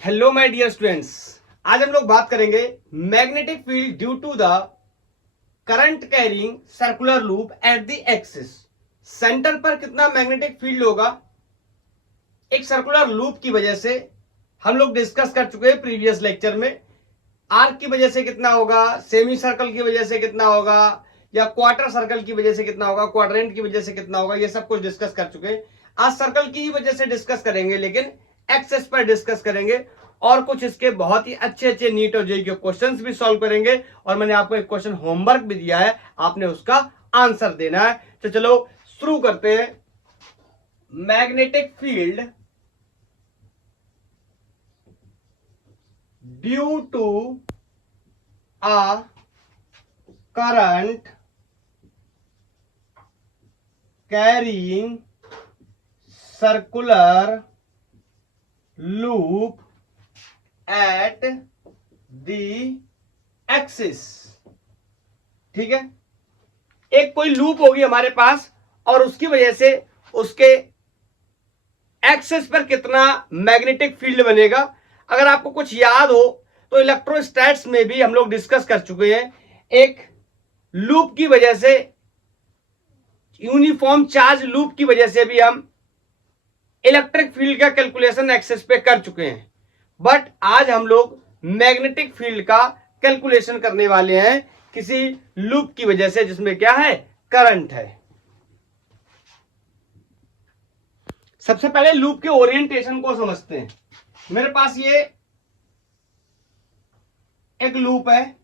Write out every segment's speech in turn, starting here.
Hello my dear students, आज हम लोग बात करेंगे magnetic field due to the current carrying circular loop at the axis. Centre पर कितना मैग्नेटिक फील्ड होगा एक सर्कुलर लूप की वजह से हम लोग डिस्कस कर चुके हैं प्रीवियस लेक्चर में। आर्क की वजह से कितना होगा, सेमी सर्कल की वजह से कितना होगा, या क्वार्टर सर्कल की वजह से कितना होगा, क्वाड्रेंट की वजह से कितना होगा, ये सब कुछ डिस्कस कर चुके हैं। आज सर्कल की ही वजह से डिस्कस करेंगे, लेकिन एक्सेस पर डिस्कस करेंगे और कुछ इसके बहुत ही अच्छे अच्छे नीट और जेईई के क्वेश्चंस भी सॉल्व करेंगे। और मैंने आपको एक क्वेश्चन होमवर्क भी दिया है, आपने उसका आंसर देना है। तो चलो शुरू करते हैं। Magnetic field due to a current carrying circular loop at the axis। ठीक है, एक कोई लूप होगी हमारे पास और उसकी वजह से उसके एक्सिस पर कितना मैग्नेटिक फील्ड बनेगा। अगर आपको कुछ याद हो तो इलेक्ट्रोस्टैट्स में भी हम लोग डिस्कस कर चुके हैं। एक लूप की वजह से, यूनिफॉर्म चार्ज लूप की वजह से भी हम इलेक्ट्रिक फील्ड का कैलकुलेशन एक्सेस पे कर चुके हैं। बट आज हम लोग मैग्नेटिक फील्ड का कैलकुलेशन करने वाले हैं किसी लूप की वजह से जिसमें क्या है, करंट है। सबसे पहले लूप के ओरिएंटेशन को समझते हैं। मेरे पास ये एक लूप है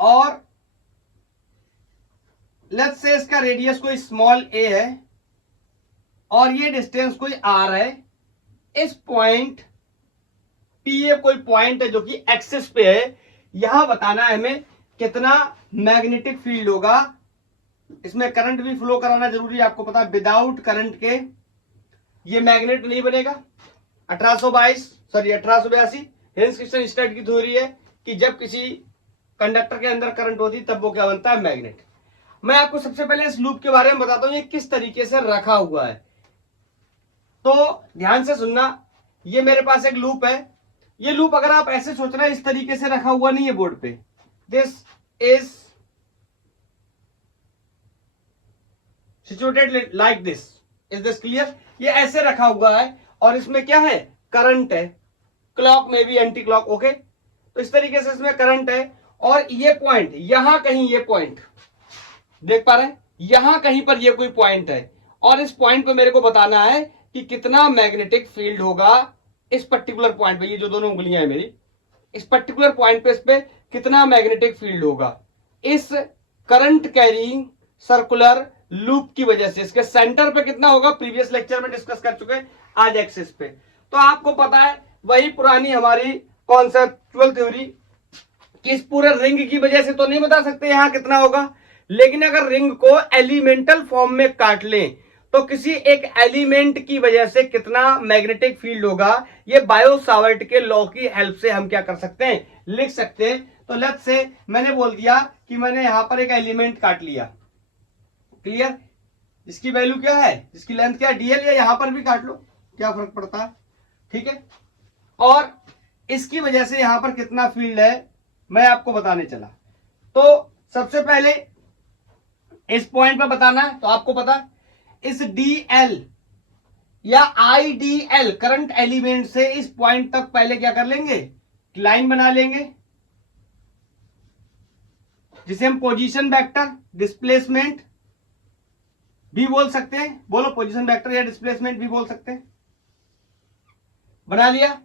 और लेट्स से इसका रेडियस कोई स्मॉल ए है और ये डिस्टेंस कोई आर है। इस पॉइंट पी ए कोई पॉइंट है जो कि एक्सिस पे है। यहां बताना है हमें कितना मैग्नेटिक फील्ड होगा। इसमें करंट भी फ्लो कराना जरूरी है, आपको पता है विदाउट करंट के ये मैग्नेट नहीं बनेगा। 1882 हेंस क्रिस्टनस्टेड की थ्योरी है कि जब किसी कंडक्टर के अंदर करंट होती तब वो क्या बनता है, मैग्नेट। मैं आपको सबसे पहले इस लूप के बारे में बताता हूं ये किस तरीके से रखा हुआ है, तो ध्यान से सुनना। ये मेरे पास एक लूप है। ये लूप अगर आप ऐसे सोच रहे हैं, इस तरीके से रखा हुआ नहीं है बोर्ड पे। This is situated like this. Is this clear? ये ऐसे रखा हुआ है और इसमें क्या है, करंट है। क्लॉक में भी एंटी क्लॉक, ओके। तो इस तरीके से इसमें करंट है और ये पॉइंट यहां कहीं, ये पॉइंट देख पा रहे हैं, यहां कहीं पर ये कोई पॉइंट है और इस पॉइंट पे मेरे को बताना है कि कितना मैग्नेटिक फील्ड होगा इस पर्टिकुलर पॉइंट पे। ये जो दोनों उंगलियां हैं मेरी, इस पर्टिकुलर पॉइंट पे इस पे कितना मैग्नेटिक फील्ड होगा इस करंट कैरिंग सर्कुलर लूप की वजह से। इसके सेंटर पे कितना होगा प्रीवियस लेक्चर में डिस्कस कर चुके हैं, आज एक्सिस पे। तो आपको पता है वही पुरानी हमारी कॉन्सेप्चुअल थ्योरी कि इस पूरे रिंग की वजह से तो नहीं बता सकते यहां कितना होगा, लेकिन अगर रिंग को एलिमेंटल फॉर्म में काट लें तो किसी एक एलिमेंट की वजह से कितना मैग्नेटिक फील्ड होगा, ये बायो सावर्ट के लॉ की हेल्प से हम क्या कर सकते हैं, लिख सकते हैं। तो लेट्स से मैंने बोल दिया कि मैंने यहां पर एक एलिमेंट काट लिया, क्लियर। इसकी वैल्यू क्या है, इसकी लेंथ क्या है, डीएल, या यहां पर भी काट लो, क्या फर्क पड़ता है, ठीक है। और इसकी वजह से यहां पर कितना फील्ड है मैं आपको बताने चला। तो सबसे पहले इस पॉइंट पर बताना है, तो आपको पता है इस डीएल या आईडीएल करंट एलिमेंट से इस पॉइंट तक पहले क्या कर लेंगे, लाइन बना लेंगे जिसे हम पोजीशन वेक्टर डिस्प्लेसमेंट भी बोल सकते हैं। बोलो, पोजीशन वेक्टर या डिस्प्लेसमेंट भी बोल सकते हैं। बना लिया।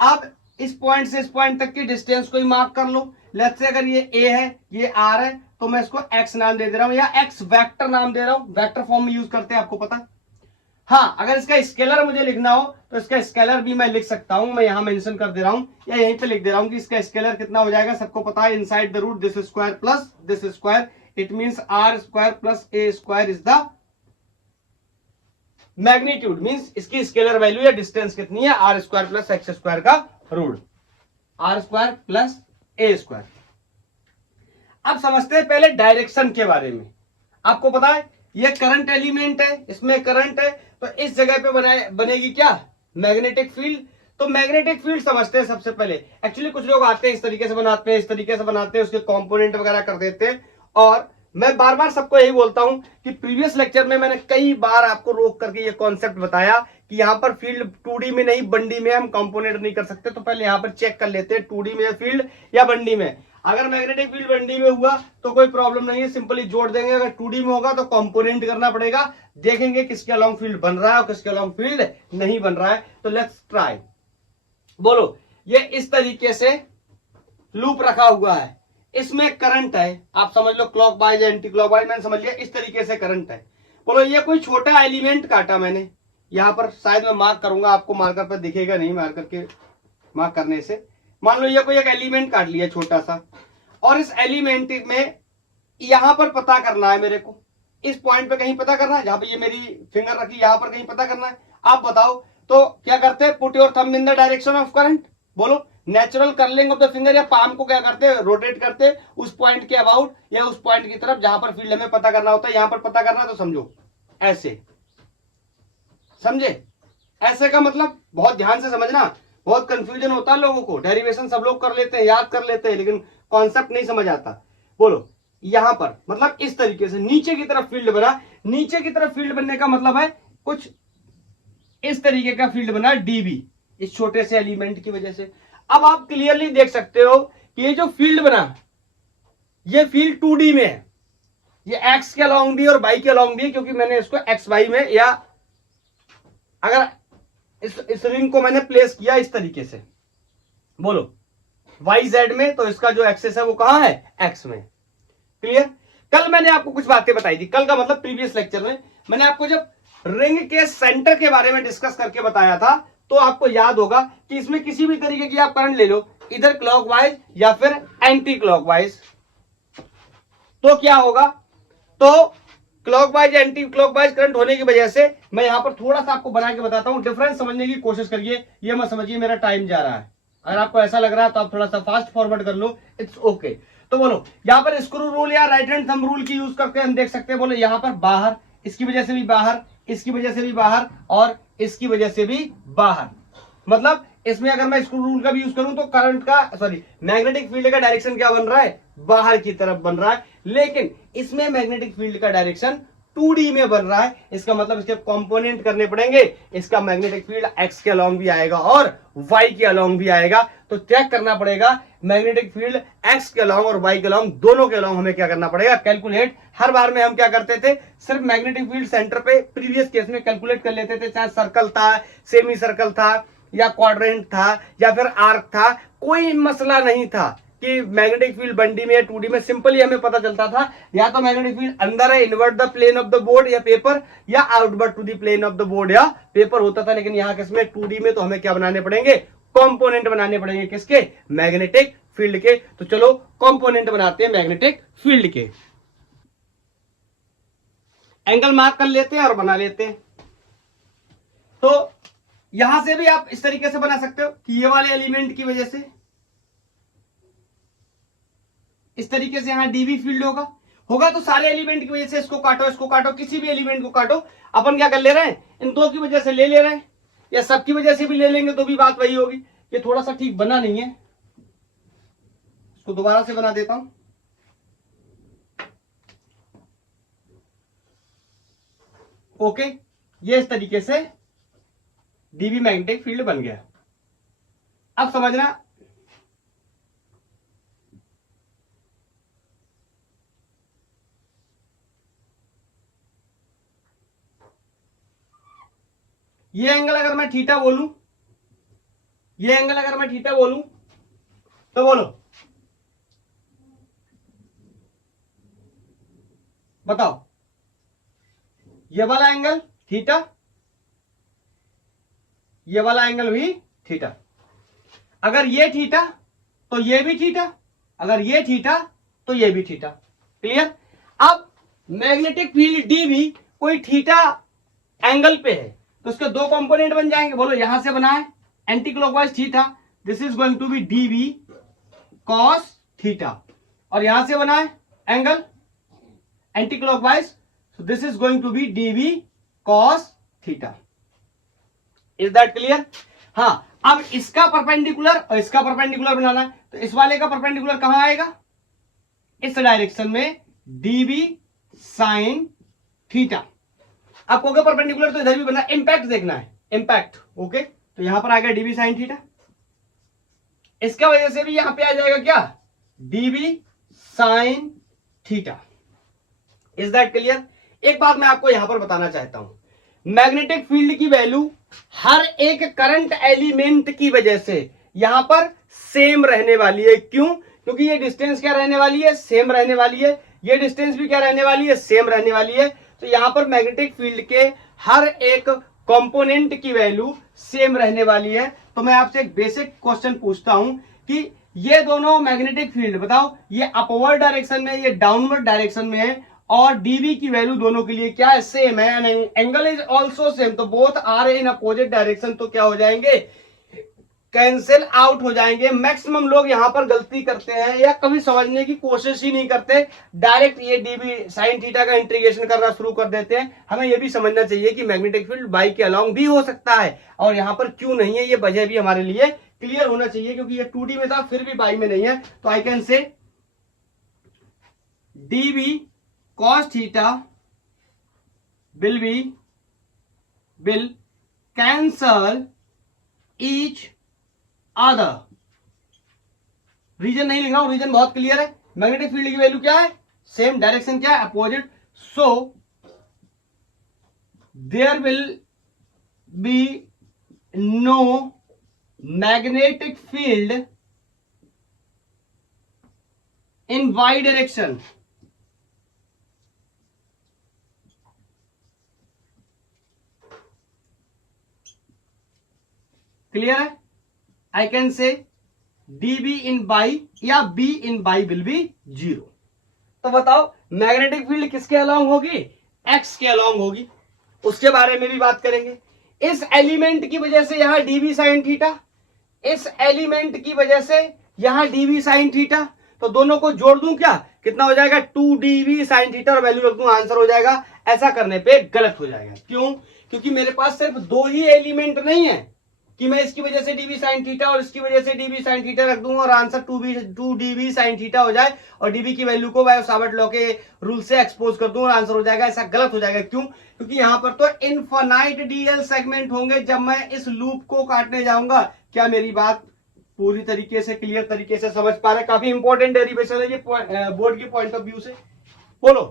अब इस पॉइंट से इस पॉइंट तक की डिस्टेंस को ही मार्क कर लो। लेट्स से अगर ये ए है, ये आर है, तो मैं इसको एक्स नाम दे रहा हूं या एक्स वेक्टर नाम दे रहा हूं। वेक्टर फॉर्म में यूज करते हैं, आपको पता। हाँ, अगर इसका स्केलर मुझे लिखना हो तो इसका स्केलर भी मैं लिख सकता हूं। मैं यहां मेंशन कर दे रहा हूं या यहीं पे लिख दे रहा हूं कि इसका स्केलर कितना हो जाएगा। सबको पता है, inside the root this square plus this square, it means R square plus A square is the magnitude. Means इसकी स्केलर वैल्यू या डिस्टेंस कितनी है, R square plus X square का root, are square plus A square. अब समझते हैं पहले direction के बारे में। आपको पता है ये करंट एलिमेंट है, इसमें करंट है, तो इस जगह पे बनेगी क्या, मैग्नेटिक फील्ड। तो मैग्नेटिक फील्ड समझते हैं सबसे पहले। एक्चुअली कुछ लोग आते हैं इस तरीके से बनाते हैं, इस तरीके से बनाते हैं, उसके कंपोनेंट वगैरह कर देते हैं। और मैं बार बार सबको यही बोलता हूं कि प्रीवियस लेक्चर में मैंने कई बार आपको रोक करके ये कॉन्सेप्ट बताया कि यहां पर फील्ड 2D में नहीं 1D में हम कंपोनेंट नहीं कर सकते। तो पहले यहां पर चेक कर लेते हैं 2D में फील्ड या 1D में। अगर मैग्नेटिक फील्ड 1D में हुआ तो कोई प्रॉब्लम नहीं है, सिंपली जोड़ देंगे। अगर 2D में होगा तो कंपोनेंट करना पड़ेगा, देखेंगे किसके अलोंग फील्ड बन रहा है और किसके अलोंग फील्ड नहीं बन रहा है। तो लेट्स ट्राई। बोलो, ये इस तरीके से लूप रखा हुआ है, इसमें करंट है, आप समझ लो clockwise anticlockwise, मैंने समझ लिया इस तरीके से करंट है। बोलो, ये कोई छोटा एलिमेंट काटा मैंने, यहां पर शायद मैं मार्क करूंगा, आपको मार्कर पर दिखेगा नहीं, मार्कर के मार्क करने से मान लो ये कोई एक एलिमेंट काट लिया छोटा सा, और इस एलिमेंट में यहां पर पता करना है मेरे को, इस पॉइंट पे कहीं पता करना है, जहां पे ये मेरी फिंगर रखी यहां पर कहीं पता करना है। आप बताओ तो क्या करते हैं, put your thumb in the direction of current. बोलो, natural curling of the finger या पाम को क्या करते हैं, रोटेट करते हैं उस पॉइंट के अबाउट या उस पॉइंट की तरफ जहां पर फील्ड हमें पता करना होता है। यहां पर पता करना, तो समझो ऐसे, समझे? ऐसे का मतलब बहुत ध्यान से समझना, बहुत कंफ्यूजन होता है लोगों को, डेरिवेशन सब लोग कर लेते हैं, याद कर लेते हैं, लेकिन कॉन्सेप्ट नहीं समझ आता। बोलो, यहां पर मतलब इस तरीके से नीचे की तरफ फील्ड बना, नीचे की तरफ फील्ड बनने का मतलब है कुछ इस तरीके का फील्ड बना डीबी, इस छोटे से एलिमेंट की वजह से। अब आप क्लियरली देख सकते हो कि ये जो फील्ड बना, ये फील्ड 2D में है, ये एक्स के अलोंग भी और वाई के अलोंग भी, क्योंकि मैंने इसको एक्स वाई में, या अगर इस रिंग को मैंने प्लेस किया इस तरीके से, बोलो वाई जेड में, तो इसका जो एक्सेस है वो कहां है, एक्स में। क्लियर? कल मैंने आपको कुछ बातें बताई थी, कल का मतलब प्रीवियस लेक्चर में मैंने आपको जब रिंग के सेंटर के बारे में डिस्कस करके बताया था, तो आपको याद होगा कि इसमें किसी भी तरीके की आप करंट ले लो, इधर क्लॉकवाइज या फिर एंटी क्लॉकवाइज, तो क्या होगा, तो क्लॉकवाइज एंटी क्लॉकवाइज करंट होने की वजह से, मैं यहां पर थोड़ा सा आपको बना के बताता हूं, डिफरेंस समझने की कोशिश करिए, ये मत समझिए मेरा टाइम जा रहा है। अगर आपको ऐसा लग रहा है तो आप थोड़ा सा फास्ट फॉरवर्ड कर लो, इट्स ओके। तो बोलो, यहां पर स्क्रू रूल या राइट हैंड थंब रूल की यूज करके हम देख सकते हैं। बोलो, यहां पर बाहर, इसकी वजह से भी बाहर, इसकी वजह से भी बाहर, और इसकी वजह से भी बाहर। मतलब इसमें अगर मैं स्क्रू रूल का भी यूज करूं तो करंट का, सॉरी, मैग्नेटिक फील्ड का डायरेक्शन क्या बन रहा है, बाहर की तरफ बन रहा है। लेकिन इसमें मैग्नेटिक फील्ड का डायरेक्शन 2D में बन रहा है। इसका मतलब इसके कंपोनेंट करने पड़ेंगे, इसका मैग्नेटिक फील्ड एक्स के अलोंग भी आएगा और वाई के अलोंग भी आएगा। तो चेक करना पड़ेगा मैग्नेटिक फील्ड एक्स के अलोंग और वाई के अलोंग, दोनों के अलोंग हमें क्या करना पड़ेगा, कैलकुलेट। हर बार में हम क्या करते थे, सिर्फ मैग्नेटिक फील्ड सेंटर पे प्रीवियस केस में कैलकुलेट कर लेते थे, चाहे सर्कल था, सेमी सर्कल था, या क्वाड्रेंट था, या फिर आर्क था, कोई मसला नहीं था कि मैग्नेटिक फील्ड 1D में या 2D में। सिंपली हमें पता चलता था या तो मैग्नेटिक फील्ड अंदर है, inward the plane of the board या पेपर, या outward to the plane of the board या पेपर होता था। लेकिन यहाँ किसमें, 2D में, तो हमें क्या बनाने पड़ेंगे, कंपोनेंट बनाने पड़ेंगे, किसके, मैग्नेटिक फील्ड के। तो चलो कंपोनेंट बनाते हैं मैग्नेटिक फील्ड के। एंगल मार्क कर लेते हैं और बना लेते हैं। तो यहां से भी आप इस तरीके से बना सकते हो कि ये वाले एलिमेंट की वजह से इस तरीके से यहां डीबी फील्ड होगा तो सारे एलिमेंट की वजह से इसको काटो, इसको काटो, किसी भी एलिमेंट को काटो। अपन क्या कर ले रहे हैं, इन दो की वजह से ले रहे हैं, या सबकी वजह से भी ले लेंगे तो भी बात वही होगी। ये थोड़ा सा ठीक बना नहीं है, इसको दोबारा से बना देता हूं। ओके, ये इस तरीके से डीबी मैग्नेटिक फील्ड बन गया। अब समझना, ये एंगल अगर मैं थीटा बोलूं, ये एंगल अगर मैं थीटा बोलूं, तो बोलो बताओ, ये वाला एंगल थीटा, ये वाला एंगल भी थीटा। अगर ये थीटा तो ये भी थीटा, अगर ये थीटा तो ये भी थीटा। क्लियर? अब मैग्नेटिक फील्ड डी भी कोई थीटा एंगल पे है, तो उसके दो कंपोनेंट बन जाएंगे। बोलो, यहां से बना है anti clockwise theta, this is going to be d B cos theta, और यहां से बना है angle anti clockwise, so this is going to be dv cos theta। Is that clear? हाँ, अब इसका परपेंडिकुलर और इसका परपेंडिकुलर बनाना है, तो इस वाले का परपेंडिकुलर कहां आएगा? इस डायरेक्शन में db साइन थीटा। आपको क्या परपेंडिकुलर तो इधर भी बना, इंपैक्ट देखना है, इंपैक्ट। ओके, तो यहां पर आ गया db साइन थीटा, इसका वजह से भी यहां पे आ जाएगा क्या? db sine theta. Is that clear? एक बात मैं आपको यहां पर बताना चाहता हूं, मैग्नेटिक फील्ड की वैल्यू हर एक करंट एलिमेंट की वजह से यहां पर सेम रहने वाली है। क्यों? क्योंकि ये डिस्टेंस क्या रहने वाली है? सेम रहने वाली है। ये डिस्टेंस भी क्या रहने वाली है? सेम रहने वाली है। तो यहां पर मैग्नेटिक फील्ड के हर एक कंपोनेंट की वैल्यू सेम रहने वाली है। तो मैं आपसे एक बेसिक क्वेश्चन पूछता हूं कि ये दोनों मैग्नेटिक फील्ड बताओ, ये अपवर्ड डायरेक्शन में, ये डाउनवर्ड डायरेक्शन में है, और डीबी की वैल्यू दोनों के लिए क्या है? सेम है। एंगल इज ऑल्सो सेम, तो both are in opposite direction, तो क्या हो जाएंगे? कैंसिल आउट हो जाएंगे। मैक्सिमम लोग यहां पर गलती करते हैं या कभी समझने की कोशिश ही नहीं करते, डायरेक्ट ये डीबी साइन थीटा का इंटीग्रेशन करना शुरू कर देते हैं। हमें यह भी समझना चाहिए कि मैग्नेटिक फील्ड बाई के अलोंग भी हो सकता है, और यहां पर क्यों नहीं है, ये वजह भी हमारे लिए क्लियर होना चाहिए, क्योंकि ये 2D में था फिर भी बाई में नहीं है। तो I can say dB cos theta will cancel each other। Reason नहीं लिख रहा हूं, रीजन बहुत क्लियर है। मैग्नेटिक फील्ड की वैल्यू क्या है? सेम, डायरेक्शन क्या है? Opposite. So there will be no magnetic field in y direction. Clear है? I can say dB in y या B in y will be 0। तो बताओ मैग्नेटिक फील्ड किसके अलोंग होगी? X के अलोंग होगी। उसके बारे में भी बात करेंगे। इस एलिमेंट की वजह से यहां dB साइन थीटा, इस एलिमेंट की वजह से यहां dB साइन थीटा, तो दोनों को जोड़ दूं क्या? कितना हो जाएगा? 2dB साइन थीटा, और वैल्यू रख दूं, आंसर हो जाएगा। ऐसा करने पे गलत हो जाएगा। क्यों? क्योंकि मेरे पास सिर्फ दो ही एलिमेंट नहीं है कि मैं इसकी वजह से dB साइन थीटा और इसकी वजह से dB साइन थीटा रख दूं और आंसर 2dB साइन थीटा हो जाए, और dB की वैल्यू को बायो-सावर्ट लॉ के रूल से एक्सपोज कर दूं और आंसर हो जाएगा। ऐसा गलत हो जाएगा। क्यों? क्योंकि यहां पर तो इनफाइनाइट डीएल सेगमेंट होंगे जब मैं इस लूप को काटने जाऊंगा। क्या मेरी बात पूरी तरीके से क्लियर तरीके से समझ पा रहे? काफी इंपॉर्टेंट डेरिवेशन है ये बोर्ड के पॉइंट ऑफ व्यू से। बोलो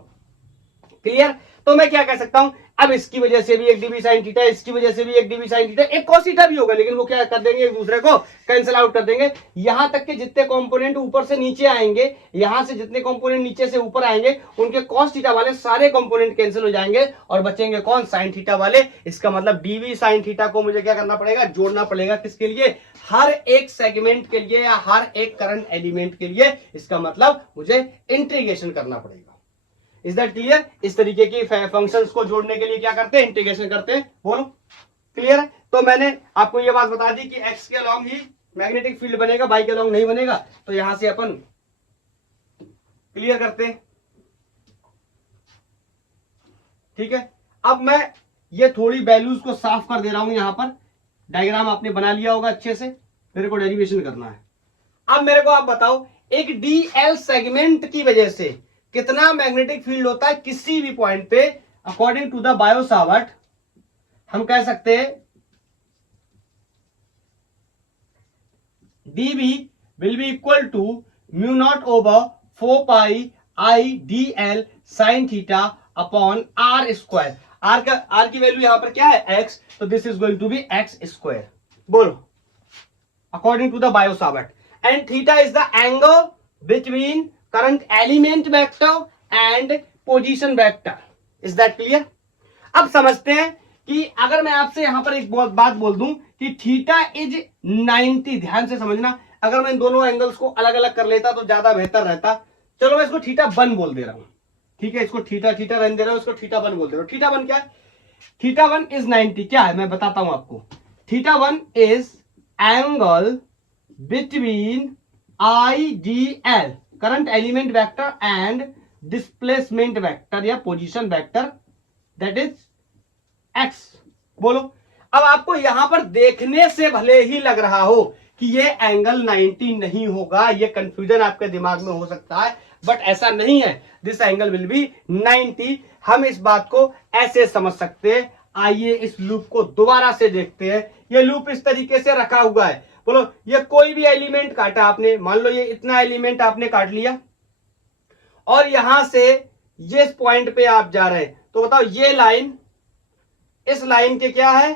क्लियर? तो मैं क्या कह सकता हूं, अब इसकी वजह से भी एक dB साइन थीटा, इसकी वजह से भी एक dB साइन थीटा, एक cos थीटा भी होगा, लेकिन वो क्या कर देंगे? एक दूसरे को कैंसिल आउट कर देंगे। यहां तक के जितने कंपोनेंट ऊपर से नीचे आएंगे, यहां से जितने कंपोनेंट नीचे से ऊपर आएंगे, उनके cos थीटा वाले सारे कंपोनेंट कैंसिल हो जाएंगे और बचेंगे कौन? साइन थीटा वाले। इसका मतलब dB साइन थीटा को मुझे क्या करना पड़ेगा? जोड़ना पड़ेगा। किसके लिए? हर एक सेगमेंट के लिए या हर एक करंट एलिमेंट के लिए। इसका मतलब मुझे इंटीग्रेशन करना पड़ेगा। Is that clear? इस तरीके की फंक्शंस को जोड़ने के लिए क्या करते हैं? इंटीग्रेशन करते हैं। बोलो क्लियर है? तो मैंने आपको यह बात बता दी कि एक्स के अलोंग ही मैग्नेटिक फील्ड बनेगा, बाई के अलोंग नहीं बनेगा। तो यहां से अपन क्लियर करते हैं। ठीक है, अब मैं ये थोड़ी वैल्यूज को साफ कर दे रहा हूं। यहां पर डायग्राम आपने बना लिया होगा अच्छे से, मेरे को डेरिवेशन करना है। अब मेरे को आप बताओ, एक डीएल सेगमेंट की वजह से कितना मैग्नेटिक फील्ड होता है किसी भी पॉइंट पे? अकॉर्डिंग टू द बायो-सावर्ट हम कह सकते हैं dB will be equal to mu naught over 4 pi I dl sin theta upon r square। r की वैल्यू यहां पर क्या है? x, तो this is going to be x square. बोलो according to the Biot Savart, and theta is the angle between current element vector and position vector. Is that clear? अब समझते हैं कि अगर मैं आपसे यहां पर एक बात बोल दूं कि थीटा इज 90, ध्यान से समझना, अगर मैं इन दोनों एंगल्स को अलग अलग कर लेता तो ज्यादा बेहतर रहता। चलो मैं इसको थीटा 1 बोल दे रहा हूं। ठीक है, इसको थीटा रहने दे रहा हूं, इसको थीटा 1 बोल दे रहा हूं। थीटा 1 क्या है? Theta 1 is 90। क्या है मैं बताता हूं आपको। Theta 1 is angle between IDL current element vector and displacement vector या position vector, that is x। बोलो अब आपको यहां पर देखने से भले ही लग रहा हो कि ये एंगल 90 नहीं होगा, ये कंफ्यूजन आपके दिमाग में हो सकता है, बट ऐसा नहीं है। This angle will be 90। हम इस बात को ऐसे समझ सकते हैं। आइए इस लूप को दोबारा से देखते हैं। ये लूप इस तरीके से रखा हुआ है। बोलो, ये कोई भी एलिमेंट काटा आपने, मान लो ये इतना एलिमेंट आपने काट लिया और यहां से जिस पॉइंट पे आप जा रहे हैं, तो बताओ ये लाइन इस लाइन के क्या है,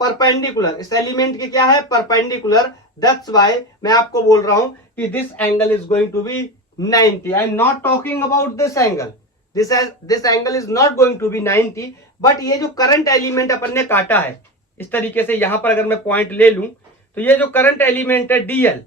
परपेंडिकुलर। इस एलिमेंट के क्या है, परपेंडिकुलर। दैट्स व्हाई मैं आपको बोल रहा हूं कि this angle is going to be 90। I am not talking about this angle, this angle is not going to be 90, but ये जो करंट एलिमेंट अपन ने काटा है इस तरीके से, यहां पर अगर मैं पॉइंट ले लूं तो ये जो करंट एलिमेंट है DL,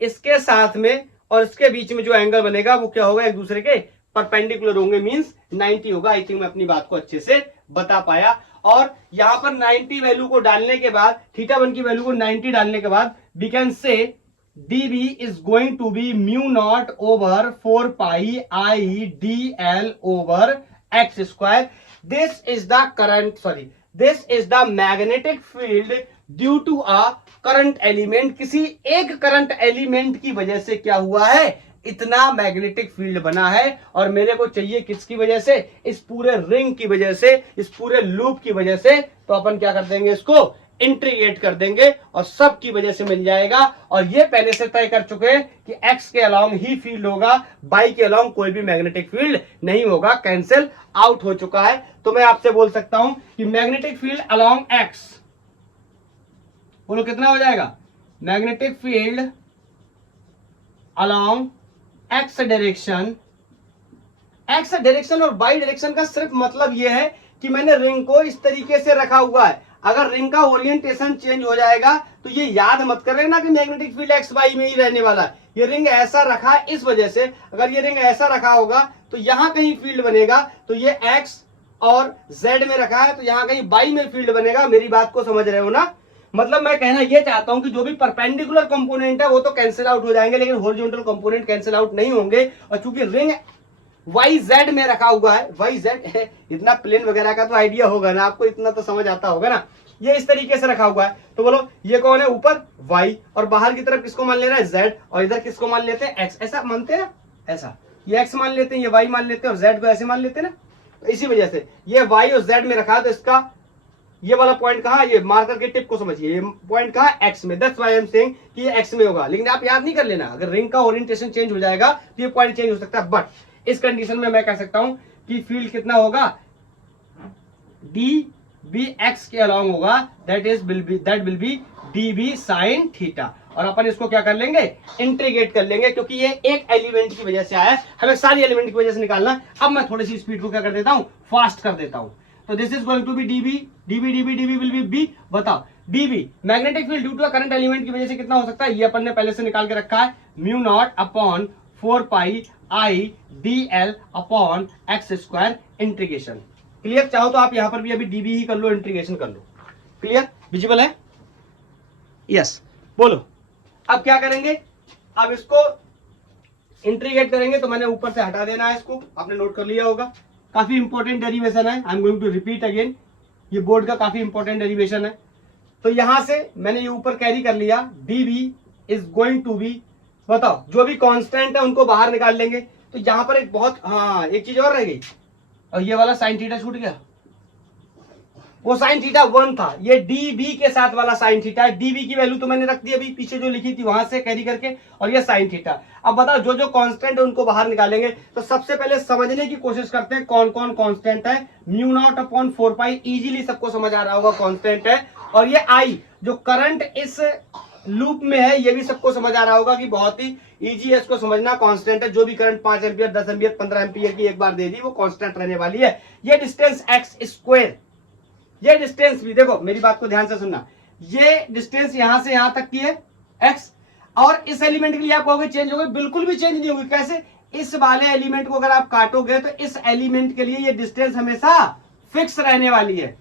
इसके साथ में और इसके बीच में जो एंगल बनेगा वो क्या होगा, एक दूसरे के परपेंडिकुलर होंगे, मींस 90 होगा। आई थिंक मैं अपनी बात को अच्छे से बता पाया। और यहां पर 90 वैल्यू को डालने के बाद, θ1 की वैल्यू को 90 डालने के बाद, we can say dB is going to be mu naught over 4 pi I dl over x square. This is the current, sorry, this is the magnetic field due to a current element. किसी एक current element की वजह से क्या हुआ है, इतना magnetic field बना है। और मेरे को चाहिए किसकी वजह से, इस पूरे रिंग की वजह से, इस पूरे लूप की वजह से। तो अपन क्या कर देंगे, इसको इंटीग्रेट कर देंगे और सब की वजह से मिल जाएगा। और ये पहले से तय कर चुके हैं कि x के अलोंग ही फील्ड होगा, y के अलोंग कोई भी मैग्नेटिक फील्ड नहीं होगा, कैंसिल आउट हो चुका है। तो मैं आपसे बोल सकता हूं कि मैग्नेटिक फील्ड अलोंग x, बोलो कितना हो जाएगा, magnetic field along x direction, x direction और y डायरेक्शन का सिर्फ मतलब यह है कि मैंने रिंग को इस तरीके से रखा हुआ है। अगर रिंग का ओरिएंटेशन चेंज हो जाएगा तो ये याद मत कर लेना कि मैग्नेटिक फील्ड एक्स वाई में ही रहने वाला है। ये रिंग ऐसा रखा है इस वजह से, अगर ये रिंग ऐसा रखा होगा तो यहां कहीं फील्ड बनेगा, तो ये एक्स और जेड में रखा है तो यहां कहीं वाई में फील्ड बनेगा। मेरी बात को समझ रहे हो ना, मतलब मैं कहना ये चाहता हूं कि जो भी परपेंडिकुलर कंपोनेंट है वो तो कैंसिल आउट हो जाएंगे, लेकिन हॉरिजॉन्टल कंपोनेंट कैंसिल आउट नहीं होंगे। और चूंकि रिंग वाई जेड में रखा हुआ है, वाई जेड इतना प्लेन वगैरह का तो आइडिया होगा ना आपको, इतना तो समझ आता होगा ना, ये इस तरीके से रखा हुआ है। तो बोलो ये कौन है, ऊपर y और बाहर की तरफ किसको मान ले रहा है, z, और इधर किसको मान लेते हैं x। ऐसा मानते हैं, ऐसा ये x मान लेते हैं, ये y मान लेते हैं और z को ऐसे मान लेते हैं ना। तो इसी वजह से ये y और z में रखा है, तो इसका ये वाला पॉइंट कहां, ये मार्कर के टिप को समझिए, ये पॉइंट कहां, x में। That's why I am saying कि ये x में होगा। लेकिन आप याद नहीं कर लेना, अगर रिंग का ओरिएंटेशन चेंज हो जाएगा तो ये पॉइंट चेंज हो सकता है। बट इस कंडीशन में मैं कह सकता हूं कि फील्ड कितना होगा, dB x के अलोंग होगा, that will B dB sin theta. और अपन इसको क्या कर लेंगे, इंटीग्रेट कर लेंगे, क्योंकि ये एक एलिमेंट की वजह से आया है, हमें सारी एलिमेंट की वजह से निकालना है। अब मैं थोड़ी सी स्पीड को क्या कर देता हूं, फास्ट कर देता हूं। तो this is going to be dB will be b। बताओ dB magnetic field due to current element की वजह से कितना हो सकता है, ये अपन ने पहले से निकाल के रखा है, mu naught upon 4 pi I dl upon x square integration. Clear, चाहो तो आप यहां पर भी अभी dB ही कर लो, इंटीग्रेशन कर लो। क्लियर, विजिबल है, यस। बोलो अब क्या करेंगे, अब इसको इंटीग्रेट करेंगे। तो मैंने ऊपर से हटा देना है इसको, आपने नोट कर लिया होगा, काफी इंपॉर्टेंट डेरिवेशन है। I am going to repeat again, ये बोर्ड का काफी इंपॉर्टेंट डेरिवेशन है। तो यहां से मैंने ये ऊपर कैरी कर लिया, dB is going to be, बताओ जो भी कांस्टेंट है उनको बाहर निकाल लेंगे। तो यहां पर एक बहुत, हाँ एक चीज और रह गई, और ये वाला साइन थीटा छूट गया, वो साइन थीटा 1 था, ये dB के साथ वाला साइन थीटा है। dB की वैल्यू तो मैंने रख दी अभी पीछे जो लिखी थी वहां से कैरी करके, और ये साइन थीटा। अब बताओ जो जो कांस्टेंट है उनको बाहर निकालेंगे। तो सबसे पहले समझने की कोशिश करते हैं कौन कौन कांस्टेंट है। म्यू नॉट अपॉन 4 पाई इजीली सबको समझ आ रहा होगा कांस्टेंट है, और ये I जो करंट इस लूप में है ये भी सबको समझ आ रहा होगा कि बहुत ही इजी है इसको समझना, कांस्टेंट है। जो भी करंट 5 एम्पियर 10 एम्पियर 15 एम्पियर की एक बार दे दी वो कांस्टेंट रहने वाली है। ये डिस्टेंस एक्स स्क्वायर, ये डिस्टेंस भी देखो मेरी बात को ध्यान से सुनना, ये डिस्टेंस यहां से यहां तक की है एक्स, और इस एलिमेंट के लिए आप कहोगे चेंज हो गई, बिल्कुल भी चेंज नहीं होगी। कैसे, इस वाले एलिमेंट को अगर आप काटोगे तो इस एलिमेंट के लिए ये डिस्टेंस हमेशा फिक्स रहने वाली है।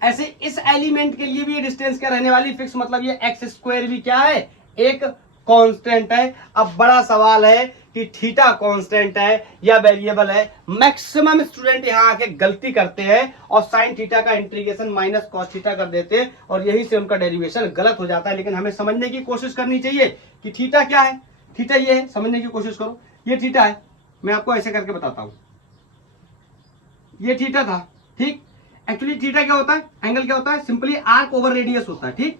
ऐसे इस एलिमेंट के लिए भी ये डिस्टेंस क्या रहने वाली, फिक्स। मतलब ये एक्स स्क्वायर भी क्या है, एक कांस्टेंट है। अब बड़ा सवाल है कि थीटा कांस्टेंट है या वेरिएबल है। मैक्सिमम स्टूडेंट यहां आके गलती करते हैं और साइन थीटा का इंटीग्रेशन माइनस कॉस थीटा कर देते हैं और यही से उनका डेरिवेशन गलत हो जाता है। लेकिन हमें समझने की कोशिश करनी चाहिए कि थीटा क्या है। थीटा ये है, समझने की कोशिश करो। ये थीटा है, मैं आपको ऐसे करके बताता हूं। ये थीटा था, ठीक। एक्चुअली थीटा क्या होता है, एंगल क्या होता है, सिंपली आर्क ओवर रेडियस होता है, ठीक।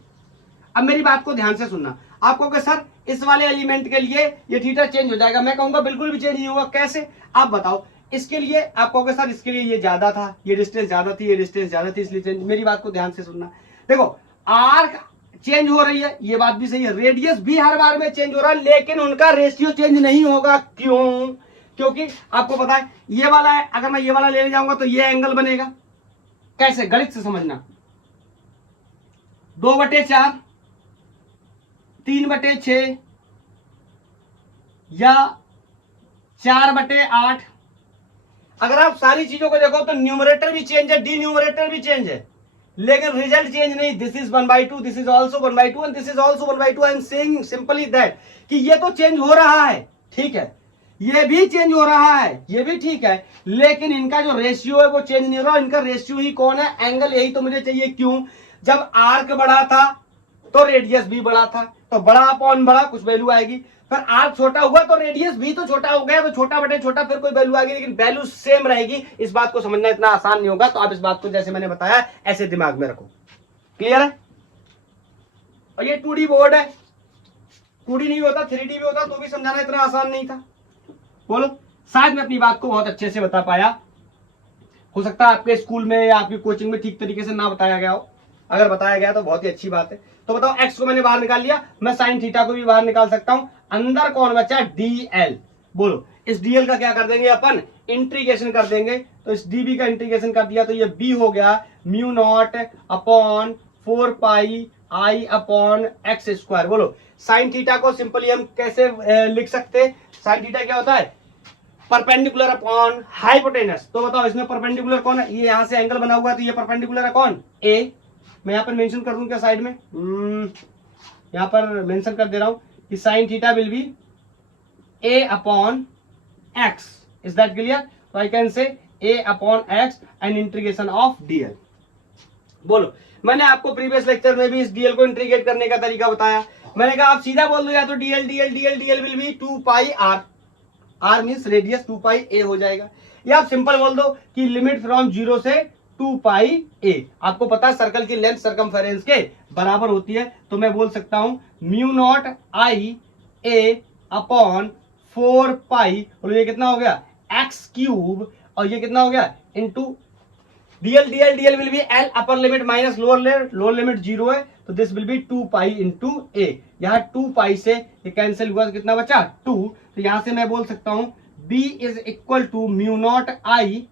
अब मेरी बात को ध्यान से सुनना। आप कहोगे सर इस वाले एलिमेंट के लिए ये थीटा चेंज हो जाएगा, मैं कहूंगा बिल्कुल भी चेंज नहीं होगा। कैसे, आप बताओ। इसके लिए आप कहोगे सर इसके लिए ये ज्यादा था, ये डिस्टेंस ज्यादा थी, ये डिस्टेंस ज्यादा थी, इसलिए चेंज। मेरी बात को ध्यान से सुनना। देखो आर्क चेंज हो रही है, ये बात भी सही है, रेडियस भी हर बार में चेंज हो रहा है, लेकिन उनका रेशियो चेंज नहीं होगा। क्यों, क्योंकि आपको पता है ये वाला है, अगर मैं ये वाला लेने जाऊंगा तो ये एंगल बनेगा। कैसे, गणित से समझना। 2/4, 3/6 या 4/8। अगर आप सारी चीजों को देखो तो न्यूमरेटर भी चेंज है, डी न्यूमरेटर भी चेंज है, लेकिन रिजल्ट चेंज नहीं। This is 1/2, this is also 1/2 and this is also 1/2। I am saying simply that कि ये तो चेंज हो रहा है, ठीक है, ये भी चेंज हो रहा है, ये भी ठीक है, लेकिन इनका जो रेशियो है वो चेंज नहीं हो रहा। इनका रेशियो ही कौन है, एंगल। यही तो मुझे चाहिए। क्यों, जब आर्क बढ़ा था तो रेडियस भी बढ़ा था, तो बड़ा अपॉन बड़ा कुछ वैल्यू आएगी। फिर आर्क छोटा हुआ तो रेडियस भी तो छोटा हो गया, तो छोटा बटे छोटा फिर कोई वैल्यू आएगी, लेकिन वैल्यू सेम रहेगी। इस बात को समझना इतना आसान नहीं होगा, तो आप इस बात को जैसे मैंने बताया ऐसे दिमाग में रखो। क्लियर है। और ये 2D बोर्ड है, 2D नहीं होता 3D भी होता तो भी समझाना इतना आसान नहीं था। बोलो, शायद मैं अपनी बात को बहुत अच्छे से बता पाया। हो सकता है आपके स्कूल में या आपकी कोचिंग में ठीक तरीके से ना बताया गया हो, अगर बताया गया तो बहुत ही अच्छी बात है। तो बताओ, एक्स को मैंने बाहर निकाल लिया, मैं साइन थीटा को भी बाहर निकाल सकता हूं। अंदर कौन बचा, डीएल। बोलो, इस डीएल का क्या कर देंगे अपन, इंटीग्रेशन कर देंगे। तो इस डीबी का इंटीग्रेशन कर दिया तो ये बी हो गया म्यू नॉट अपॉन 4 पाई आई अपॉन एक्स स्क्वायर। बोलो, साइन थीटा को सिंपली हम कैसे लिख सकते, साइन थीटा क्या होता है, परपेंडिकुलर अपॉन हाइपोटेनस। तो बताओ इसमें परपेंडिकुलर कौन है, ये यहां से एंगल बना हुआ है तो ये परपेंडिकुलर है कौन, ए। मैं यहां पर मेंशन कर दूं क्या साइड में, यहां पर मेंशन कर दे रहा हूं कि sine theta will be a upon x. Is that clear. तो I can say a upon x and integration of dl. बोलो, मैंने आपको प्रीवियस लेक्चर में भी इस डीएल को इंटीग्रेट करने का तरीका बताया। मैंने कहा आप सीधा बोल दो, या तो dl dl dl dl will be 2 pi r, r means radius 2 pi a हो जाएगा, या आप सिंपल बोल दो कि लिमिट फ्रॉम 0 से 2 पाई ए। आपको पता है सर्कल की लेंथ सर्कमफेरेंस के बराबर होती है, तो मैं बोल सकता हूं mu naught I a upon 4 पाई, और ये कितना हो गया एक्स क्यूब, और ये कितना हो गया into dl dl dl will be l, upper limit minus lower limit 0 है, तो this will be 2 pi into a. यहां 2 पाई से ये कैंसिल हुआ तो कितना बचा 2, तो यहां से मैं बोल सकता हूं b is equal to mu naught I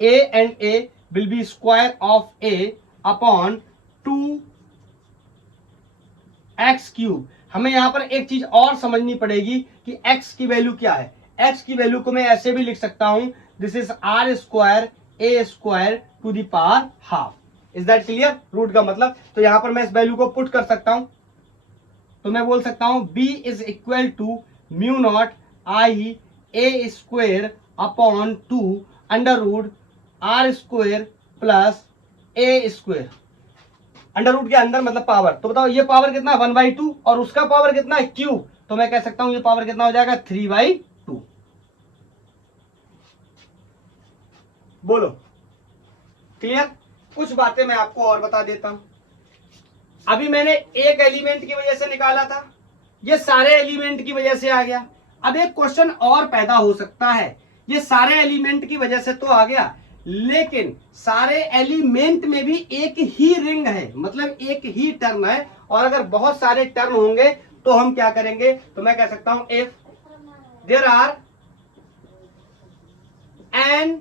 a and a will be square of a upon 2 x cube. हमें यहां पर एक चीज और समझनी पड़ेगी कि x की वैल्यू क्या है। x की वैल्यू को मैं ऐसे भी लिख सकता हूं, this is r square a square to the power half. Is that clear, root का मतलब। तो यहां पर मैं इस वैल्यू को पुट कर सकता हूं, तो मैं बोल सकता हूं b is equal to mu naught I A square upon 2 under root are square plus A square. Under root के अंदर मतलब पावर। तो बताओ ये पावर कितना 1/2 और उसका पावर कितना है क्यूब, तो मैं कह सकता हूं ये पावर कितना हो जाएगा 3/2। बोलो, क्लियर। कुछ बातें मैं आपको और बता देता हूं। अभी मैंने एक एलिमेंट की वजह से निकाला था, ये सारे एलिमेंट की वजह से आ गया। अब एक क्वेश्चन और पैदा हो सकता है, ये सारे एलिमेंट की वजह से तो आ गया, लेकिन सारे एलिमेंट में भी एक ही रिंग है, मतलब एक ही टर्न है, और अगर बहुत सारे टर्न होंगे तो हम क्या करेंगे, तो मैं कह सकता हूं if there are n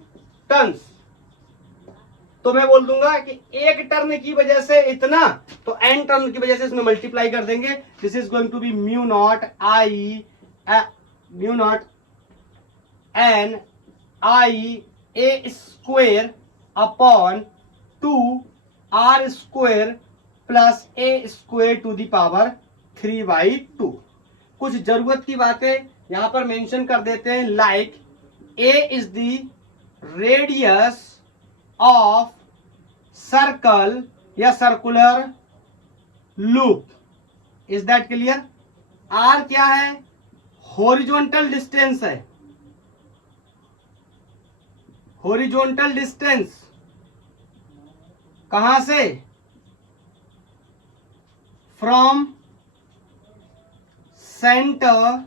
turns, तो मैं बोल दूंगा कि एक टर्न की वजह से इतना, तो n टर्न की वजह से इसमें मल्टीप्लाई कर देंगे। This is going to be mu naught n I a square upon 2 r square plus a square to the power 3/2। कुछ जरूरत की बातें यहां पर मेंशन कर देते हैं like a is the radius of circle या circular loop. Is that clear? R क्या है? हॉरिजॉन्टल डिस्टेंस है, हॉरिजॉन्टल डिस्टेंस कहां से? फ्रॉम सेंटर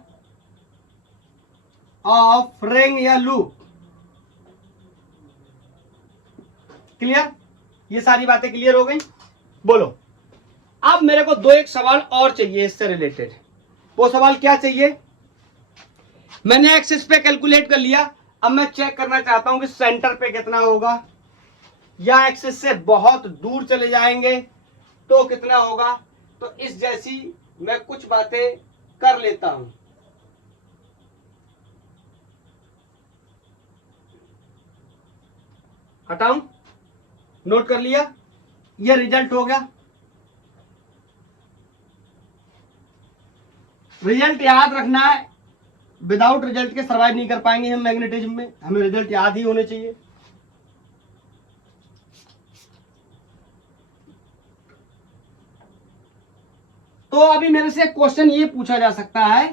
ऑफ रिंग या लूप। क्लियर? ये सारी बातें क्लियर हो गई? बोलो। अब मेरे को दो एक सवाल और चाहिए इससे रिलेटेड। वो सवाल क्या चाहिए? मैंने एक्सिस पे कैलकुलेट कर लिया, अब मैं चेक करना चाहता हूं कि सेंटर पे कितना होगा, या एक्सिस से बहुत दूर चले जाएंगे तो कितना होगा। तो इस जैसी मैं कुछ बातें कर लेता हूं। हटाऊं? नोट कर लिया? ये रिजल्ट हो गया। रिजल्ट याद रखना है, विदाउट रिजल्ट के सर्वाइव नहीं कर पाएंगे हम मैग्नेटिज्म में, हमें रिजल्ट याद ही होने चाहिए। तो अभी मेरे से क्वेश्चन ये पूछा जा सकता है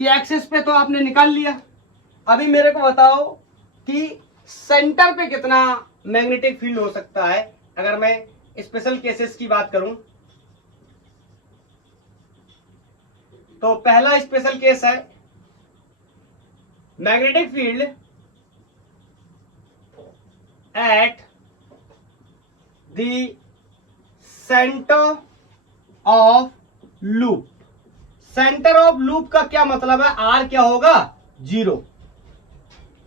कि एक्सिस पे तो आपने निकाल लिया, अभी मेरे को बताओ कि सेंटर पे कितना मैग्नेटिक फील्ड हो सकता है। अगर मैं स्पेशल केसेस की बात करूं तो पहला स्पेशल केस है magnetic field at the centre of loop. Centre of loop का क्या मतलब है? आर क्या होगा? 0।